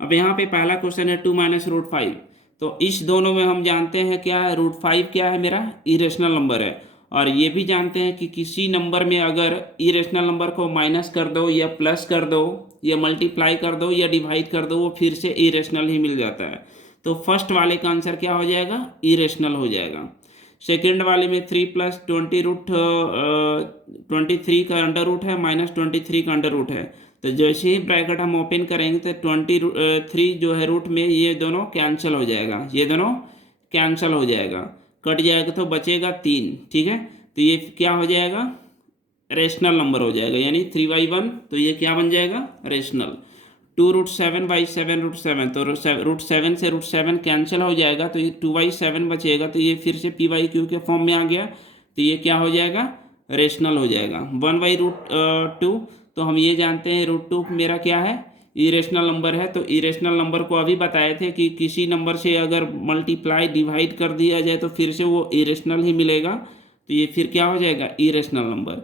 अब यहाँ पे पहला क्वेश्चन है 2 - √5। तो इस दोनों में हम जानते हैं क्या है, √5 क्या है, मेरा इरेशनल नंबर है, और ये भी जानते हैं कि किसी नंबर में अगर इरेशनल नंबर को माइनस कर दो या प्लस कर दो या मल्टीप्लाई कर दो या डिवाइड कर दो, वो फिर से इरेशनल ही मिल जाता है। तो फर्स्ट वाले का आंसर क्या हो जाएगा? इरेशनल हो जाएगा। सेकेंड वाले में 3 + 20√23 का अंडर रूट है, -23 का अंडर रूट है। तो जैसे ही ब्रैकेट हम ओपन करेंगे तो 23 जो है रूट में, ये दोनों कैंसिल हो जाएगा, ये दोनों कैंसिल हो जाएगा, कट जाएगा तो बचेगा 3। ठीक है, तो ये क्या हो जाएगा? रेशनल नंबर हो जाएगा, यानी 3/1। तो ये क्या बन जाएगा? रेशनल। 2√7/7 तो √7 से √7 कैंसिल हो जाएगा, तो ये 2/7 बचेगा, तो ये फिर से p/q के फॉर्म में आ गया, तो ये क्या हो जाएगा? रेशनल हो जाएगा। 1/√2 तो हम ये जानते हैं √2 मेरा क्या है? इरेशनल नंबर है। तो इरेशनल नंबर को अभी बताए थे कि किसी नंबर से अगर मल्टीप्लाई डिवाइड कर दिया जाए तो फिर से वो इरेशनल ही मिलेगा, तो ये फिर क्या हो जाएगा? Irrational number.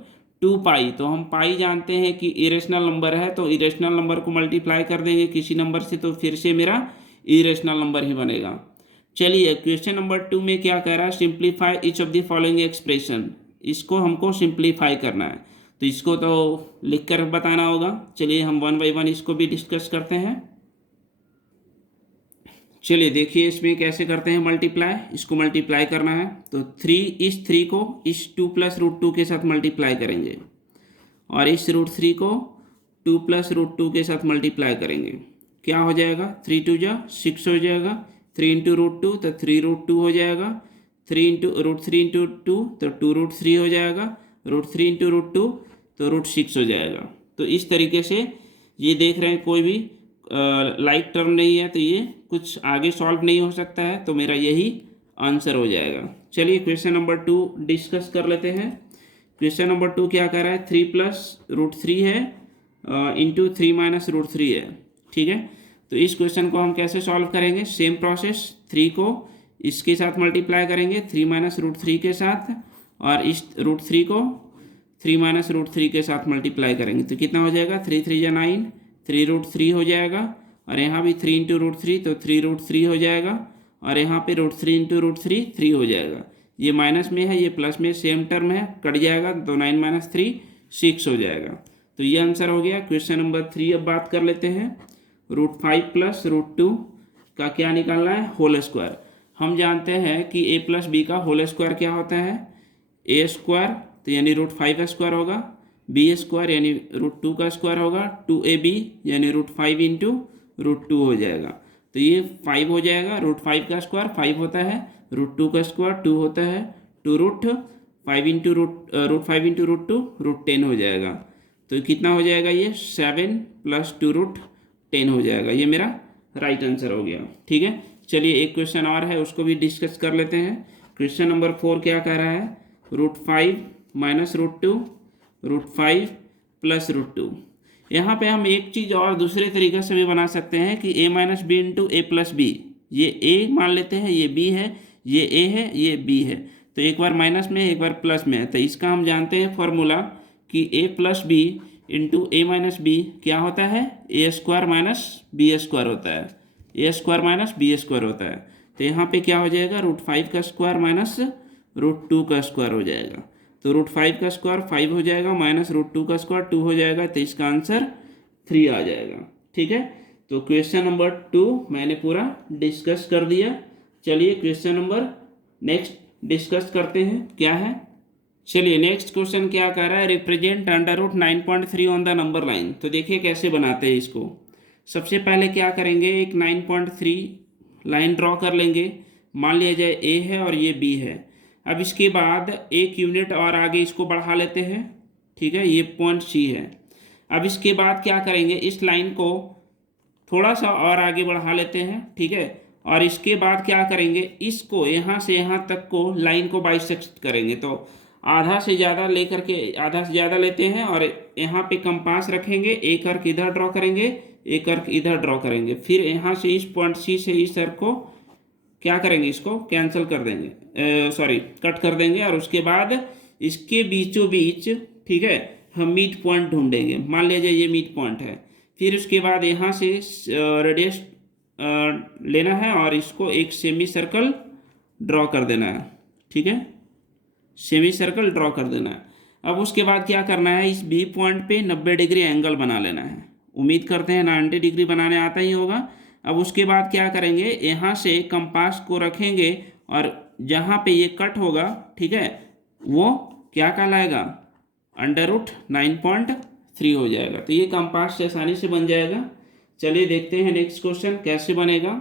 2π तो हम पाई जानते हैं कि इरेशनल नंबर है, तो इरेशनल नंबर को मल्टीप्लाई कर देंगे किसी नंबर से तो फिर से मेरा इरेशनल नंबर ही बनेगा। चलिए क्वेश्चन नंबर 2 में क्या कह रहा है? Simplify each of the following expression. इसको हमको सिंप्लीफाई करना है, तो इसको तो लिख कर बताना होगा। चलिए हम 1 बाई 1 इसको भी डिस्कस करते हैं। चलिए देखिए इसमें कैसे करते हैं मल्टीप्लाई। इसको मल्टीप्लाई करना है तो 3 को इस 2 + √2 के साथ मल्टीप्लाई करेंगे, और इस √3 को 2 + √2 के साथ मल्टीप्लाई करेंगे। क्या हो जाएगा? 3 2 जा 6 हो जाएगा। 3 × √2 तो 3√2 हो जाएगा। 3 × √3 × 2 तो 2√3 हो जाएगा। √3 × √2 तो √6 हो जाएगा। तो इस तरीके से ये देख रहे हैं कोई भी लाइक टर्म नहीं है, तो ये कुछ आगे सॉल्व नहीं हो सकता है, तो मेरा यही आंसर हो जाएगा। चलिए क्वेश्चन नंबर 2 डिस्कस कर लेते हैं। क्वेश्चन नंबर 2 क्या कर रहा है? 3 + √3 है इंटू 3 - √3 है। ठीक है, तो इस क्वेश्चन को हम कैसे सॉल्व करेंगे? सेम प्रोसेस, 3 को इसके साथ मल्टीप्लाई करेंगे 3 - √3 के साथ, और इस √3 को 3 - √3 के साथ मल्टीप्लाई करेंगे, तो कितना हो जाएगा? 3 3 जा 9, 3√3 हो जाएगा। और यहाँ भी 3 × √3 तो 3√3 हो जाएगा, और यहाँ पे √3 × √3 3 हो जाएगा। ये माइनस में है, ये प्लस में, सेम टर्म है, कट जाएगा तो 9 - 3 6 हो जाएगा। तो ये आंसर हो गया। क्वेश्चन नंबर 3 अब बात कर लेते हैं। √5 + √2 का क्या निकालना है? Whole square. हम जानते हैं कि a + b का होल स्क्वायर क्या होता है? a² तो यानी √5² होगा, b² यानी √2 का स्क्वायर होगा, 2ab यानी √5 × √2 हो जाएगा। तो ये 5 हो जाएगा। √5 का स्क्वायर 5 होता है, √2 का स्क्वायर 2 होता है, 2√5 × √5 × √2 √10 हो जाएगा। तो कितना हो जाएगा? ये 7 + 2√10 हो जाएगा। ये मेरा राइट आंसर हो गया। ठीक है, चलिए एक क्वेश्चन और है, उसको भी डिस्कस कर लेते हैं। क्वेश्चन नंबर 4 क्या कह रहा है? √5 - √2 √5 + √2। यहाँ पे हम एक चीज़ और दूसरे तरीके से भी बना सकते हैं कि a - b × a + b। ये a मान लेते हैं, ये b है, ये a है, ये b है, तो एक बार माइनस में एक बार प्लस में है। तो इसका हम जानते हैं फॉर्मूला कि a + b × a - b क्या होता है? a² - b² होता है, a² - b² होता है। तो यहाँ पे क्या हो जाएगा? √5 का स्क्वायर माइनस √2 का स्क्वायर हो जाएगा। तो √5 का स्क्वायर 5 हो जाएगा, माइनस √2 का स्क्वायर 2 हो जाएगा, तो इसका आंसर 3 आ जाएगा। ठीक है, तो क्वेश्चन नंबर 2 मैंने पूरा डिस्कस कर दिया। चलिए क्वेश्चन नंबर नेक्स्ट डिस्कस करते हैं, क्या है। चलिए नेक्स्ट क्वेश्चन क्या कह रहा है? Represent √9.3 on the number line. तो देखिए कैसे बनाते हैं इसको। सबसे पहले क्या करेंगे? एक 9.3 लाइन ड्रॉ कर लेंगे। मान लिया जाए a है और ये b है। अब इसके बाद एक यूनिट और आगे इसको बढ़ा लेते हैं। ठीक है, ये पॉइंट C है। अब इसके बाद क्या करेंगे? इस लाइन को थोड़ा सा और आगे बढ़ा लेते हैं। ठीक है, और इसके बाद क्या करेंगे? इसको यहाँ से यहाँ तक को लाइन को बाइसेक्ट करेंगे। तो आधा से ज़्यादा लेकर के आधा से ज़्यादा लेते हैं और यहाँ पे कंपास रखेंगे, एक अर्क इधर ड्रॉ करेंगे, एक अर्क इधर ड्रॉ करेंगे। फिर यहाँ से इस पॉइंट C से इस अर्क को क्या करेंगे? इसको कैंसिल कर देंगे, सॉरी कट कर देंगे, और उसके बाद इसके बीचों बीच, ठीक है, हम मिड पॉइंट ढूंढेंगे। मान लीजिए ये मिड पॉइंट है। फिर उसके बाद यहाँ से रेडियस लेना है और इसको एक सेमी सर्कल ड्रॉ कर देना है। ठीक है, सेमी सर्कल ड्रॉ कर देना है। अब उसके बाद क्या करना है, इस बी पॉइंट पे 90 डिग्री एंगल बना लेना है। उम्मीद करते हैं 90 डिग्री बनाने आता ही होगा। अब उसके बाद क्या करेंगे, यहाँ से कंपास को रखेंगे और जहाँ पे ये कट होगा, ठीक है, वो क्या कहलाएगा, √9.3 हो जाएगा। तो ये कंपास से आसानी से बन जाएगा। चलिए देखते हैं नेक्स्ट क्वेश्चन कैसे बनेगा।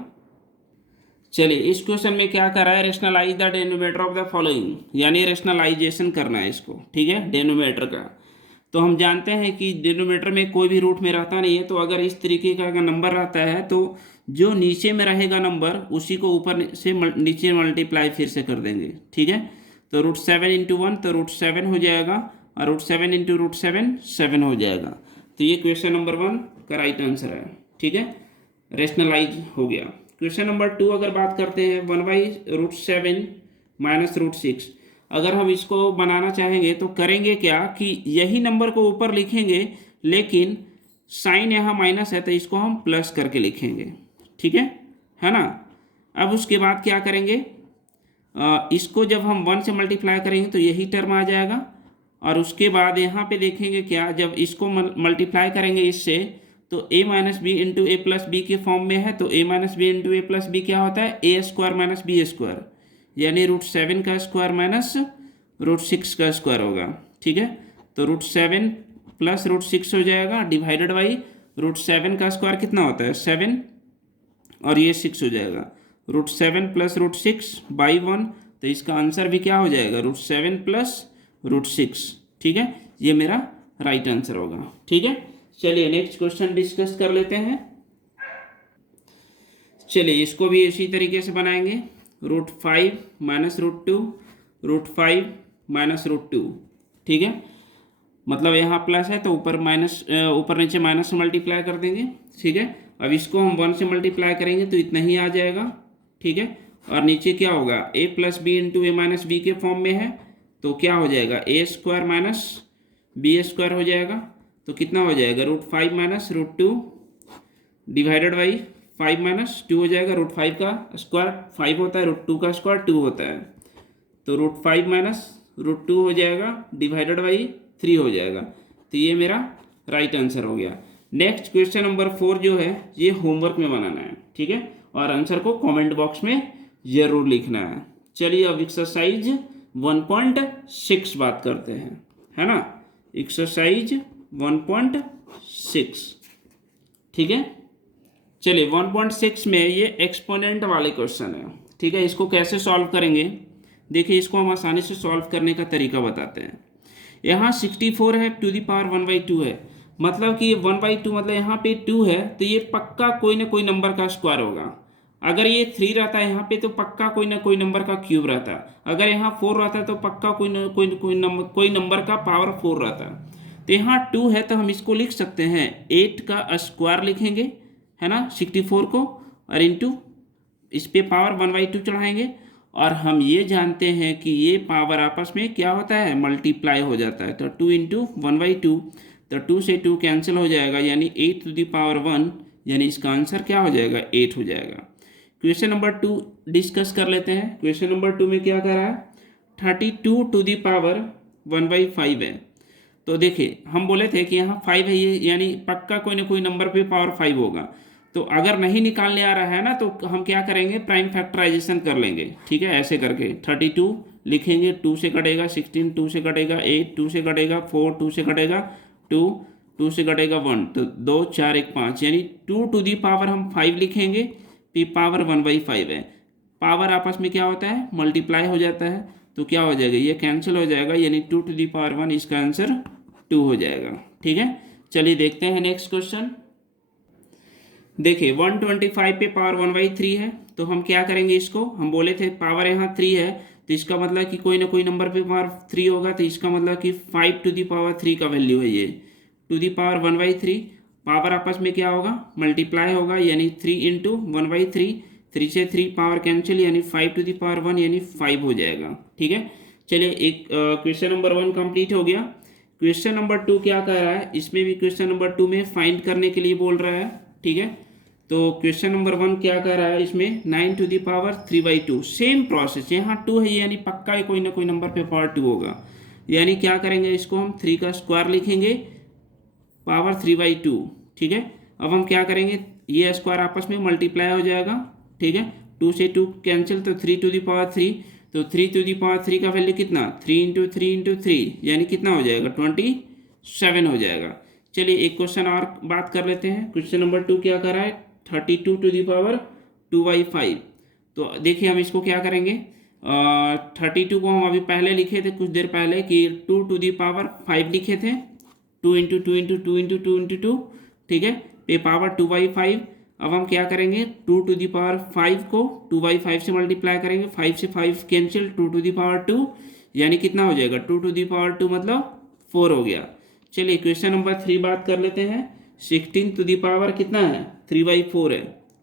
चलिए इस क्वेश्चन में क्या कर रहा है, rationalise the denominator of the following, यानी रेशनलाइजेशन करना है इसको, ठीक है, डेनोमीटर का। तो हम जानते हैं कि डेनोमीटर में कोई भी रूट में रहता नहीं है, तो अगर इस तरीके का अगर नंबर रहता है तो जो नीचे में रहेगा नंबर उसी को ऊपर से नीचे मल्टीप्लाई फिर से कर देंगे, ठीक है। तो √7 × 1 तो √7 हो जाएगा, और √7 × √7 7 हो जाएगा। तो ये क्वेश्चन नंबर 1 का राइट आंसर है, ठीक है, रेशनलाइज हो गया। क्वेश्चन नंबर 2 अगर बात करते हैं, 1/√7 - √6, अगर हम इसको बनाना चाहेंगे तो करेंगे क्या कि यही नंबर को ऊपर लिखेंगे, लेकिन साइन यहाँ माइनस है तो इसको हम प्लस करके लिखेंगे, ठीक है ना। अब उसके बाद क्या करेंगे, इसको जब हम 1 से मल्टीप्लाई करेंगे तो यही टर्म आ जाएगा, और उसके बाद यहाँ पे देखेंगे क्या, जब इसको मल्टीप्लाई करेंगे इससे तो a - b × a + b के फॉर्म में है, तो a - b × a + b क्या होता है, a² - b², यानी √7 का स्क्वायर माइनस √6 का स्क्वायर होगा, ठीक है। तो √7 + √6 हो जाएगा, डिवाइडेड बाई √7 का स्क्वायर कितना होता है 7, और ये 6 हो जाएगा, √7 + √6/1, तो इसका आंसर भी क्या हो जाएगा, √7 + √6, ठीक है। ये मेरा राइट आंसर होगा, ठीक है। चलिए नेक्स्ट क्वेश्चन डिस्कस कर लेते हैं। चलिए इसको भी इसी तरीके से बनाएंगे, √5 - √2, √5 - √2, ठीक है। मतलब यहाँ प्लस है तो ऊपर माइनस, ऊपर नीचे माइनस से मल्टीप्लाई कर देंगे, ठीक है। अब इसको हम 1 से मल्टीप्लाई करेंगे तो इतना ही आ जाएगा, ठीक है। और नीचे क्या होगा, a + b × a - b के फॉर्म में है, तो क्या हो जाएगा, a² - b² हो जाएगा। तो कितना हो जाएगा, √5 - √2 डिवाइडेड बाई 5 - 2 हो जाएगा। √5 का स्क्वायर 5 होता है, √2 का स्क्वायर 2 होता है, तो √5 - √2 हो जाएगा, डिवाइडेड बाई 3 हो जाएगा। तो ये मेरा राइट आंसर हो गया। नेक्स्ट क्वेश्चन नंबर 4 जो है ये होमवर्क में बनाना है, ठीक है, और आंसर को कमेंट बॉक्स में ज़रूर लिखना है। चलिए अब एक्सरसाइज 1.6 बात करते हैं, है ना, एक्सरसाइज 1.6, ठीक है। चलिए 1.6 में ये एक्सपोनेंट वाले क्वेश्चन है, ठीक है। इसको कैसे सॉल्व करेंगे, देखिए इसको हम आसानी से सॉल्व करने का तरीका बताते हैं। यहाँ 64 है, ⁴ 1/2 है, मतलब कि ये 1/2 मतलब यहाँ पे 2 है, तो ये पक्का कोई ना कोई नंबर का स्क्वायर होगा। अगर ये 3 रहता है यहाँ पे तो पक्का कोई ना कोई नंबर का क्यूब रहता है। अगर यहाँ 4 रहता है तो पक्का कोई नंबर का पावर 4 रहता है। तो यहाँ 2 है तो हम इसको लिख सकते हैं 8 का स्क्वायर लिखेंगे, है ना, 64 को, और इंटू इस पे पावर 1/2 चढ़ाएंगे। और हम ये जानते हैं कि ये पावर आपस में क्या होता है, मल्टीप्लाई हो जाता है। तो 2 × 1/2, तो 2 से 2 कैंसिल हो जाएगा, यानी 8⁴ यानी इसका आंसर क्या हो जाएगा, 8 हो जाएगा। क्वेश्चन नंबर 2 डिस्कस कर लेते हैं। क्वेश्चन नंबर 2 में क्या कर रहा है, 32 1/5 है। तो देखिए हम बोले थे कि यहाँ 5 है, ये यानी पक्का कोई ना कोई नंबर पे पावर 5 होगा। तो अगर नहीं निकालने आ रहा है ना, तो हम क्या करेंगे, प्राइम फैक्टराइजेशन कर लेंगे, ठीक है। ऐसे करके 32 लिखेंगे, 2 से कटेगा 16, 2 से कटेगा 8, 2 से कटेगा 4, 2 से कटेगा 2, 2 से कटेगा 1, तो 2 4 1 5, यानी 2 हम 5 लिखेंगे, फिर पावर 1/5 है। पावर आपस में क्या होता है, मल्टीप्लाई हो जाता है, तो क्या हो जाएगा, ये कैंसिल हो जाएगा, यानी 2⁴ इसका आंसर 2 हो जाएगा, ठीक है। चलिए देखते हैं नेक्स्ट क्वेश्चन। देखिए 125 पे पावर 1/3 है, तो हम क्या करेंगे, इसको हम बोले थे पावर यहाँ 3 है, तो इसका मतलब कि कोई ना कोई नंबर पे पावर 3 होगा, तो इसका मतलब कि 5⁴ का वैल्यू है ये 1/3। पावर आपस में क्या होगा, मल्टीप्लाई होगा, यानी 3 × 1/3, 3 से 3 पावर कैंसिल, यानी 5⁴ यानी 5 हो जाएगा, ठीक है। चलिए एक क्वेश्चन नंबर 1 कंप्लीट हो गया। क्वेश्चन नंबर 2 क्या कह रहा है, इसमें भी क्वेश्चन नंबर 2 में फाइंड करने के लिए बोल रहा है, ठीक है। तो क्वेश्चन नंबर 1 क्या कह रहा है इसमें, 9⁻3/2। सेम प्रोसेस, यहाँ 2 है यानी पक्का ही कोई ना कोई नंबर पे पावर 2 होगा, यानी क्या करेंगे, इसको हम 3 का स्क्वायर लिखेंगे पावर 3/2। ठीक है, अब हम क्या करेंगे, ये स्क्वायर आपस में मल्टीप्लाई हो जाएगा। ठीक है, 2 से 2 कैंसिल, तो 3⁻3। तो 3⁻3 का वैल्यू कितना, 3 × 3 × 3 यानी कितना हो जाएगा, 27 हो जाएगा। चलिए एक क्वेश्चन और बात कर लेते हैं। क्वेश्चन नंबर 2 क्या कर रहा है, 32⁻2/5। तो देखिए हम इसको क्या करेंगे, 32 को हम अभी पहले लिखे थे कुछ देर पहले कि 2⁵ लिखे थे, 2 × 2 × 2 × 2 × 2। ठीक है, पे पावर 2/5। अब हम क्या करेंगे, 2⁵ को 2/5 से मल्टीप्लाई करेंगे, 5 से 5 कैंसिल, 2⁵2 यानी कितना हो जाएगा, 2⁵2 मतलब 4 हो गया। चलिए क्वेश्चन नंबर 3 बात कर लेते हैं। 16 कितना है, 3/4 है।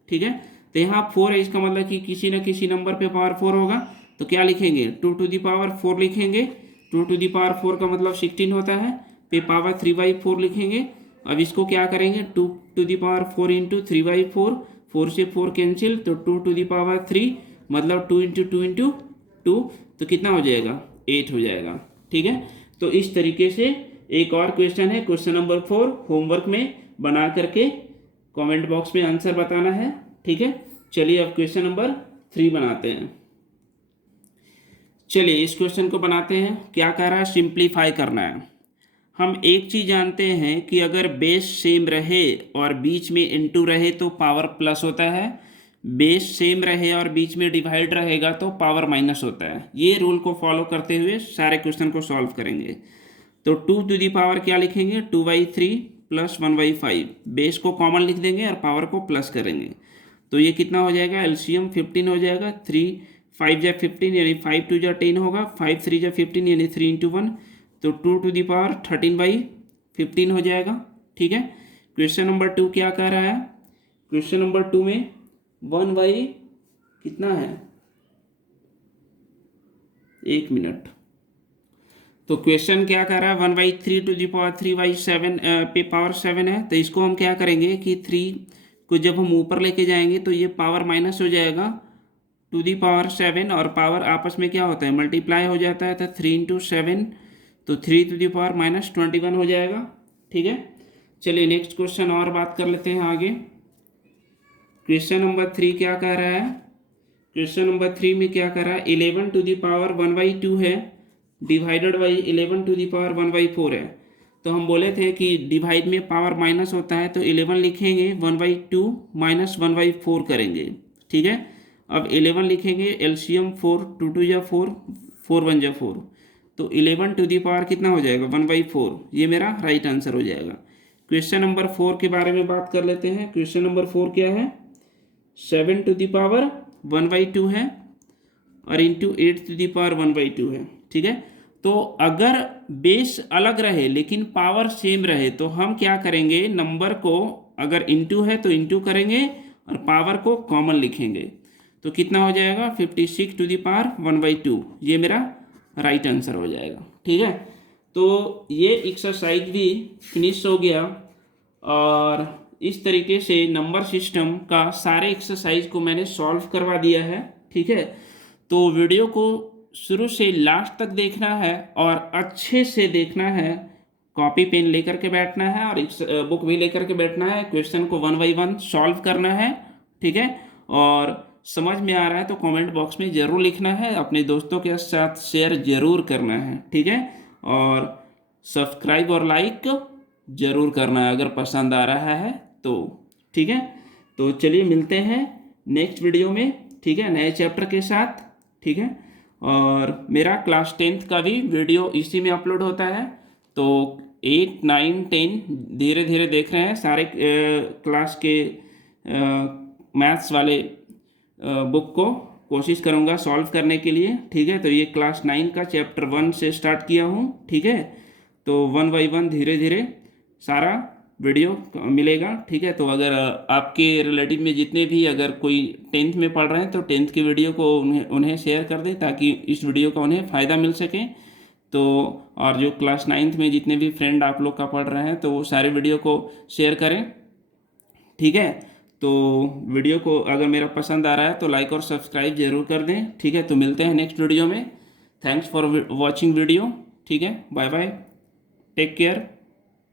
ठीक है, तो यहाँ 4 है, इसका मतलब कि किसी न किसी नंबर पे पावर 4 होगा, तो क्या लिखेंगे, 2⁴ लिखेंगे। 2⁴ का मतलब 16 होता है, पे पावर 3/4 लिखेंगे। अब इसको क्या करेंगे, 2⁴ × 3/4, 4 से 4 कैंसिल, तो 2⁵3 मतलब 2 × 2 × 2, तो कितना हो जाएगा, 8 हो जाएगा। ठीक है, तो इस तरीके से एक और क्वेश्चन है, क्वेश्चन नंबर 4 होमवर्क में बना करके कमेंट बॉक्स में आंसर बताना है। ठीक है, चलिए अब क्वेश्चन नंबर 3 बनाते हैं। चलिए इस क्वेश्चन को बनाते हैं। क्या कह रहा है, सिंप्लीफाई करना है। हम एक चीज़ जानते हैं कि अगर बेस सेम रहे और बीच में इनटू रहे तो पावर प्लस होता है, बेस सेम रहे और बीच में डिवाइड रहेगा तो पावर माइनस होता है। ये रूल को फॉलो करते हुए सारे क्वेश्चन को सॉल्व करेंगे। तो 2⁻ क्या लिखेंगे, 2/3 + 1/5। बेस को कॉमन लिख देंगे और पावर को प्लस करेंगे, तो ये कितना हो जाएगा, एलसीएम 15 हो जाएगा। 3 5 × 15 यानी 5 2 × 10 होगा, 5 3 × 15 यानी 3 × 1, तो 2⁻13/15 हो जाएगा। ठीक है, क्वेश्चन नंबर 2 क्या कह रहा है, क्वेश्चन नंबर 2 में 1/ कितना है, 1 मिनट। तो क्वेश्चन क्या कर रहा है, 1/3 पे पावर 7 है, तो इसको हम क्या करेंगे कि 3 को जब हम ऊपर लेके जाएंगे तो ये पावर माइनस हो जाएगा, 2⁻7 और पावर आपस में क्या होता है, मल्टीप्लाई हो जाता है, तो 3 × 7, तो 3⁻−21 हो जाएगा। ठीक है, चलिए नेक्स्ट क्वेश्चन और बात कर लेते हैं आगे। क्वेश्चन नंबर 3 क्या कह रहा है, क्वेश्चन नंबर 3 में क्या कह रहा है, 11⁻1/2 है डिवाइडेड बाई 11⁻1/4 है। तो हम बोले थे कि डिवाइड में पावर माइनस होता है, तो 11 लिखेंगे, 1/2 - 1/4 करेंगे। ठीक है, अब 11 लिखेंगे, एलसीएम 4, 2 2 × 4, 4 1 × 4, तो 11 कितना हो जाएगा, 1/4। ये मेरा राइट आंसर हो जाएगा। क्वेश्चन नंबर 4 के बारे में बात कर लेते हैं। क्वेश्चन नंबर 4 क्या है, 7⁻1/2 है और इंटू 8⁻1/2 है। ठीक है, तो अगर बेस अलग रहे लेकिन पावर सेम रहे तो हम क्या करेंगे, नंबर को अगर इंटू है तो इंटू करेंगे और पावर को कॉमन लिखेंगे, तो कितना हो जाएगा, 56⁻1/2। ये मेरा राइट आंसर हो जाएगा। ठीक है, तो ये एक्सरसाइज भी फिनिश हो गया और इस तरीके से नंबर सिस्टम का सारे एक्सरसाइज को मैंने सॉल्व करवा दिया है। ठीक है, तो वीडियो को शुरू से लास्ट तक देखना है और अच्छे से देखना है, कॉपी पेन लेकर के बैठना है और बुक भी लेकर के बैठना है, क्वेश्चन को 1 बाई 1 सॉल्व करना है। ठीक है, और समझ में आ रहा है तो कमेंट बॉक्स में ज़रूर लिखना है, अपने दोस्तों के साथ शेयर ज़रूर करना है। ठीक है, और सब्सक्राइब और लाइक ज़रूर करना है अगर पसंद आ रहा है तो। ठीक है, तो चलिए मिलते हैं नेक्स्ट वीडियो में। ठीक है, नए चैप्टर के साथ। ठीक है, और मेरा क्लास 10th का भी वीडियो इसी में अपलोड होता है, तो 8 9 10 धीरे धीरे देख रहे हैं सारे क्लास के मैथ्स वाले बुक को कोशिश करूँगा सॉल्व करने के लिए। ठीक है, तो ये क्लास 9 का चैप्टर 1 से स्टार्ट किया हूँ। ठीक है, तो 1 बाई 1 धीरे धीरे सारा वीडियो मिलेगा। ठीक है, तो अगर आपके रिलेटिव में जितने भी अगर कोई 10th में पढ़ रहे हैं तो 10th की वीडियो को उन्हें शेयर कर दें ताकि इस वीडियो का उन्हें फ़ायदा मिल सके। तो और जो क्लास 9th में जितने भी फ्रेंड आप लोग का पढ़ रहे हैं तो वो सारे वीडियो को शेयर करें। ठीक है, तो वीडियो को अगर मेरा पसंद आ रहा है तो लाइक और सब्सक्राइब जरूर कर दें। ठीक है, तो मिलते हैं नेक्स्ट वीडियो में। Thanks for watching video. ठीक है, बाय बाय, टेक केयर।